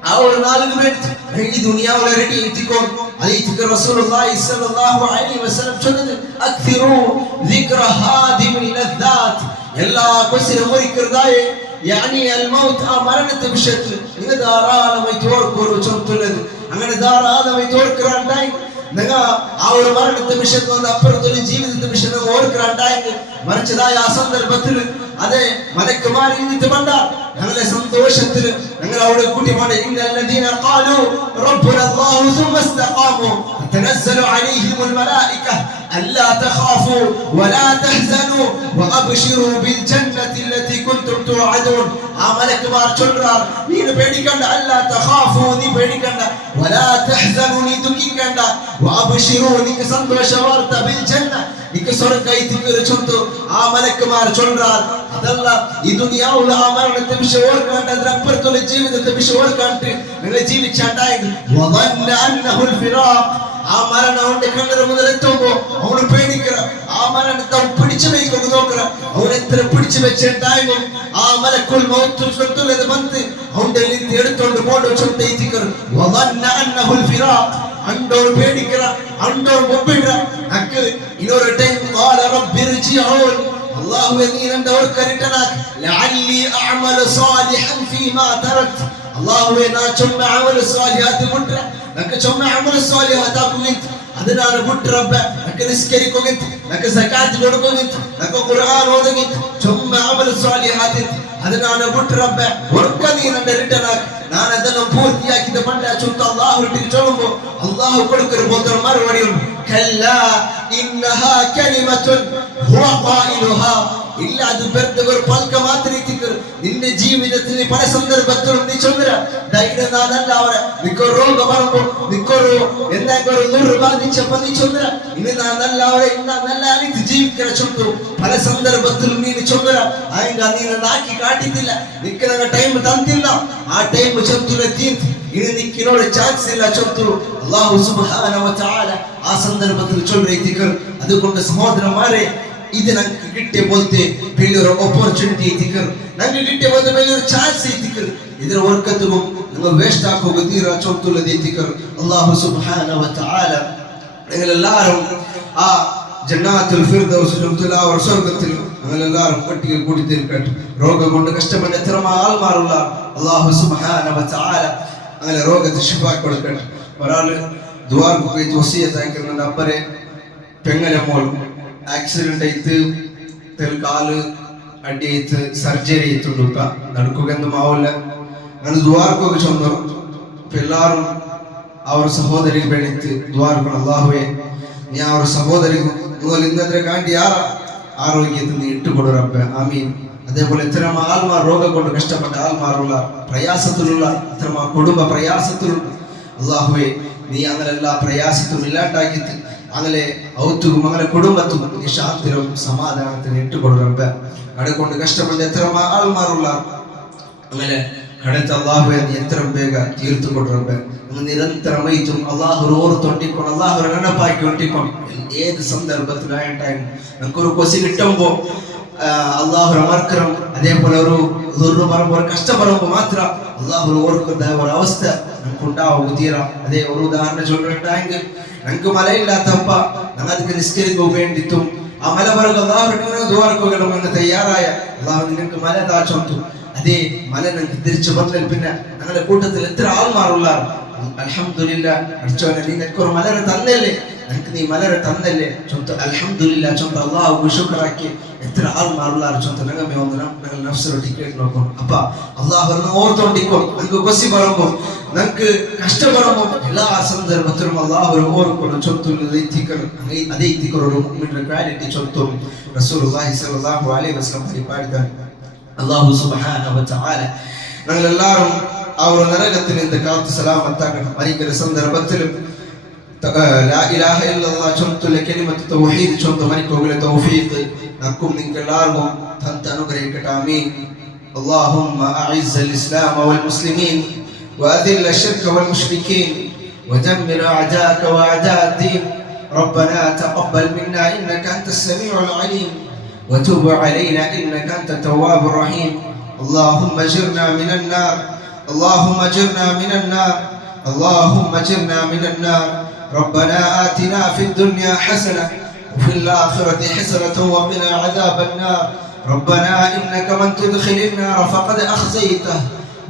ആ ഒരു നാലിന് വേണ്ടി ഈ ദുനിയാവിലെ റെഡി എത്തിക്കോളും. അതീതിക്ക് റസൂലുള്ളാഹി സ്വല്ലല്ലാഹു അലൈഹി വസല്ലം ചൊന്നത് അക്തിറു ദിക്റ ഹാദിമി ലദ്ദാത്ത്, എല്ലാ കൊസിനും ഒരിക്കലുതായ യാനി അൽ മൗത്ത്, ആ മരണത്തെ വിഷയത്തിൽ നിങ്ങൾ ധാരാളമായി തോർക്കൊരു ചൊല്ലുന്നത്. അങ്ങനെ ധാരാളമായി തോർക്കുറാണ്ടായി നിങ്ങൾ ആ ഒരു മരണത്തെ വിഷയത്തിൽ അപ്പുറത്തൊരു ജീവിതത്തെ വിഷയം ഓർക്കുറാണ്ടായി മറിച്ചതായ ആ സന്ദർഭത്തിൽ അതെ മലക്കുമാരി നിന്നിട്ട് ഞങ്ങളെ സന്തോഷത്തിൽ ഞങ്ങൾ അവിടെ കൂട്ടി പോകണം. ഇന്നല്ലദീന ഖാലു റബ്ബുന അല്ലാഹു സുമ്മ ഇസ്തഖാമു തനസ്സലു അലൈഹിമുൽ മലായിക അല്ലാ തഖാഫു വലാ തഹ്സനു വഅബ്ശിറു ബിൽ ജന്നത്തി അല്ലതി കുൻതും തുഅദൂൻ. ആ മലക്കുമാർ ചൊല്ലുവാർ, നീ പേടിക്കണ്ട, അല്ലാ തഖാഫു, നീ പേടിക്കണ്ട, വലാ തഹ്സനു, നീ ദുഃഖിക്കണ്ട, വഅബ്ശിറു, നീക്ക് സന്തോഷ വാർത്ത, ബിൽ ജന്ന, നീക്ക് സ്വർഗ്ഗത്തിൽ ചൊല്ലുന്നു. ആ മലക്കുമാർ ചൊല്ലുവാർ, അതല്ല ഈ ദുനിയാവുള്ള ആ മരണത്തെ വിഷയം ഓർക്കാണ്ട് അതിനപ്പുറത്തുള്ള ജീവിതത്തെ വിഷയം ഓർക്കാണ്ട് നിങ്ങൾ ജീവിച്ചാണ്ടായത്. ആ മരണം അവന്റെ കണ്ണു മുതൽ എത്തുമ്പോ അവന് പേടിക്കറ, ആ മരണത്തെ അവൻ പിടിച്ചു വയ്ക്കുന്നു നോക്കറ, അവൻ എത്ര പിടിച്ചു വെച്ചിട്ടായും ആ മലക്കുൽ മൗത്ത് ചൊല്ലുന്നത് വന്ന് അവന്റെ എടുത്തോണ്ട് പോണ്ട് ചൊല്ലിക്കറ അണ്ടോർ പേടിക്കറ, അണ്ടോർ ഒപ്പിട അക്ക് ഇന്നൊരു ടൈം അല്ലാഹുവേ നീ എൻ്റെ ഓർക്കറിട്ടനാക്ക് ലഅല്ലി അഅമലു സാലിഹൻ ഫീമാ തറക്ത്. അല്ലാഹുവേ നാ ചൊമ്മ അമൽ സാലിഹാത്ത് മുട്ര നക്ക് ചൊമ്മ അമൽ സാലിഹാത്ത് ആക്കുന്നിട്ട് അതിനാണ് മുട്ര റബ്ബ നക്ക് നിസ്കരിക്കുന്നിട്ട് നക്ക് സകാത്ത് കൊടുക്കുന്നിട്ട് നക്ക് ഖുർആൻ ഓതുന്നിട്ട് ചൊമ്മ അമൽ സാലിഹാത്ത് അതിനാണ് മുട്ര റബ്ബ ഓർക്ക നീ എൻ്റെ റിട്ടനാക്ക്. ഞാൻ അതെല്ലാം പൂർത്തിയാക്കിയത് പണ്ട് ചൊല്ലുമ്പോൾ അല്ലാഹുവിനെ ചൊല്ലുമ്പോൾ അല്ലാഹു കൊടുക്കുന്ന പോലത്തെ മറുപടിയുണ്ട്, കല്ലാ ഇന്നഹാ കലിമത്തുൻ ഹുവ ഖായിലുഹാ. ഇല്ല, അത് വെറുതെ ഒരു പൽക്ക മാത്രം നിന്റെ ജീവിതത്തിൽ പല സന്ദർഭത്തിലും നീ ചൊല്ലുക ധൈര്യനാഥല്ല അവരെ നിക്കൊരു രോഗം പറയുമ്പോ നിക്കൊരു എന്തെങ്കിലും ഒരു നൂറ് ബാധിച്ചപ്പോ നീ ചൊല്ലുക ഇനി ഞാൻ നല്ല അവരെ നല്ല അനിത് ജീവിക്കുന്ന ചൊല്ലു. പല സന്ദർഭത്തിലും നീ ചൊല്ലുക അതിന്റെ നീ നാക്കി കാട്ടിട്ടില്ല, നിൽക്കുന്ന ടൈം തന്നില്ല, ആ ടൈം ചൊല്ലുന്ന തീർത്ത് ഇനി നിക്കിനോട് ചാൻസ് ഇല്ല ചൊല്ലു. അല്ലാഹു സുബ്ഹാനഹു വ തആല ആ സന്ദർഭത്തിൽ ചൊല്ലുക. അതുകൊണ്ട് സഹോദരന്മാരെ, ഇത് ഞങ്ങൾക്ക് കിട്ടിയ പോലത്തെ വലിയൊരു ഓപ്പർച്യൂണിറ്റി എത്തിക്കർ, ഞങ്ങൾക്ക് കിട്ടിയ പോലത്തെ വലിയൊരു ചാൻസ് എത്തിക്കർ. ഇതിന് ഓർക്കത്തും നിങ്ങൾ വേസ്റ്റ് ആക്കുക തീരാ ചൊല്ലുള്ളത് എത്തിക്കർ. അല്ലാഹു സുബ്ഹാനഹു വ തആല ഞങ്ങളെല്ലാവരും ആ ജന്നാത്തുൽ ഫിർദൗസിലും തുലാവർ സ്വർഗ്ഗത്തിലും ഞങ്ങളെല്ലാവരും ഒട്ടിಗೆ കൂടി തീർക്കട്ടെ. രോഗം കൊണ്ട് കഷ്ടപ്പെട്ട എത്ര ആൾമാരുള്ള അല്ലാഹു സുബ്ഹാനഹു വ തആല അങ്ങനെ രോഗത്തെ ശിഫ കൊടുക്കട്ടെ. ഒരാള് ദുആക്ക് പോയി വസിയത്ത് അയക്കുന്നുണ്ട്, അപ്പരെ പെങ്ങലെ മോൾ ആക്സിഡന്റ് ആയിട്ട് കാല് അടിയേറ്റ് സർജറി ചെയ്തിട്ടുണ്ട്, നടക്കുകയൊന്നും ആവില്ല. അങ്ങനെ ദ്വാർക്കൊക്കെ ചെന്നു. അപ്പൊ എല്ലാവരും അവർ സഹോദരിക്ക് വേണ്ടിയിട്ട് ദ്വാർക്കണം. അല്ലാഹുവേ നീ ആ ഒരു സഹോദരി മുതൽ ഇന്നത്തെ കാണ്ടി ആരോഗ്യത്തിൽ നീ ഇട്ടുകൊടു റബ്ബേ, ആമീൻ. അതേപോലെ എത്ര ആൾമാർ രോഗം കൊണ്ട് കഷ്ടപ്പെട്ട ആൾമാരുള്ള പ്രയാസത്തിലുള്ള എത്ര കുടുംബ പ്രയാസത്തിലുള്ള അല്ലാഹുവേ നീ അങ്ങനെ എല്ലാ പ്രയാസത്തിലും ഇല്ലാണ്ടാക്കിയിട്ട് അങ്ങനെ ഔത്തും അങ്ങനെ കുടുംബത്തും നീ ശാന്തിയും സമാധാനത്തിന് ഇട്ടുകൊടുറബ്ബേ. കടകൊണ്ട് കഷ്ടപ്പെട്ട എത്ര ആൾമാരുള്ള അങ്ങനെ കടത്ത് അല്ലാഹുവേ നീ എത്ര വേഗം തീർത്തു കൊടുറബ്ബേ. നിരന്തരമായിട്ടും അല്ലാഹു ഓർത്തൊണ്ടിക്കൊണ്ട് അല്ലാഹു നെനപ്പാക്കി ഒട്ടിക്കൊണ്ട് ഏത് സന്ദർഭത്തിലായിട്ടായും നമുക്കൊരു കൊസി കിട്ടുമ്പോ അല്ലാഹു മർക്കരം അതേപോലെ ഒരു പറയുമ്പോൾ ഒരു കഷ്ടപ്പെടുമ്പോൾ മാത്രം അല്ലാഹു ഓർക്കുന്ന ഒരു അവസ്ഥ നമുക്ക് ഉണ്ടാവുക തീരാം. അതേ ഒരു ഉദാഹരണം ചൊല്ലിട്ടായെങ്കിൽ ഞങ്ങൾക്ക് മലയില്ലാത്തപ്പ ഞങ്ങൾ അതിക്ക് നിസ്കരിക്കുക വേണ്ടിയിട്ടും ആ മല പറയുക അല്ലാഹു ദ്വാരക്കുകണമെന്ന് തയ്യാറായ അല്ലാഹു നിങ്ങൾക്ക് മല താച്ചൊത്തു. അതേ മല ഞങ്ങൾക്ക് തിരിച്ചു വന്നാൽ പിന്നെ ഞങ്ങളുടെ കൂട്ടത്തിൽ എത്ര ആൾമാരുള്ള അൽഹംദുലില്ലാ അടിച്ചോനെ നീ നിനക്കൊരു മലരെ തന്നല്ലേ, നിനക്ക് നീ മലരെ തന്നല്ലേ ചൊന്ത അൽഹംദുലില്ലാ ചൊന്ത അല്ലാഹു ശുക്റാക്കി എത്ര ആൾമാരുള്ള ചൊന്ത ഞങ്ങൾ ഒന്നിനും ഞങ്ങൾ നഫ്സിലോ ടിക്കറ്റ് നോക്കും. അപ്പ അല്ലാഹു ഓർത്തോണ്ടിക്കും ഞങ്ങൾക്ക് കൊസി പറയുമ്പോൾ ഞങ്ങൾക്ക് കഷ്ടപ്പെടുമ്പോൾ എല്ലാ സന്ദർഭത്തിലും അല്ലാഹു ഓർക്കണം ചൊത്തുള്ളത് അതേ ഒരു ക്വാലിറ്റി ചൊത്തും റസൂലുള്ളാഹി സ്വല്ലല്ലാഹു അലൈഹി വസല്ലം പരിപാടിക്കാൻ അല്ലാഹു സുബ്ഹാനഹു വ തആല ഞങ്ങളെല്ലാവരും ആ ഒരു നരകത്തിൽ നിന്ന് കാത്തു സലാമത്താക്കണം. മരിക്കുന്ന സന്ദർഭത്തിലും ലാ ഇലാഹ ഇല്ലല്ലാഹ് ചൊല്ലുന്ന കലിമത്ത് തൗഹീദ് ചൊല്ലുന്ന മരിക്കുക തൗഫീഖ് നമുക്കും നിങ്ങൾക്കെല്ലാവർക്കും തന്ന് അനുഗ്രഹിക്കട്ടെ. ആമീൻ. اللهم أعز الإسلام والمسلمين وأذل الشرك والمشركين ودمر أعداءك وأعداء الدين. ربنا تقبل منا إنك أنت السميع العليم وتب علينا إنك أنت التواب الرحيم. اللهم اجرنا من النار اللهم اجرنا من النار، اللهم اجرنا من النار. ربنا آتنا في الدنيا حسنة وفي الآخرة حسنة وقنا عذاب النار. ربنا إنك من تدخل النار فقد أخزيته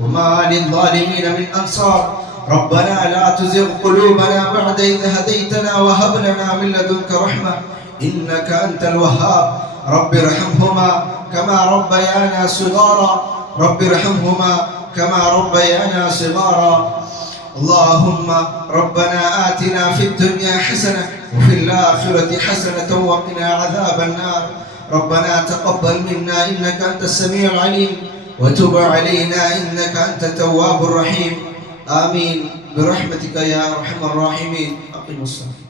وما للظالمين من أنصار. ربنا لا تزغ قلوبنا بعد إذ هديتنا وهب لنا من لدنك رحمة إنك أنت الوهاب. رب ارحمهما كما ربيانا صغارا، رب ارحمهما كما ربيانا صغارا. اللهم ربنا آتنا في الدنيا حسنة وفي الآخرة حسنة وقنا عذاب النار. ربنا تقبل منا إنك أنت السميع العليم وتب علينا إنك أنت التواب الرحيم. آمين برحمتك يا أرحم الراحمين. أقم الصلاة.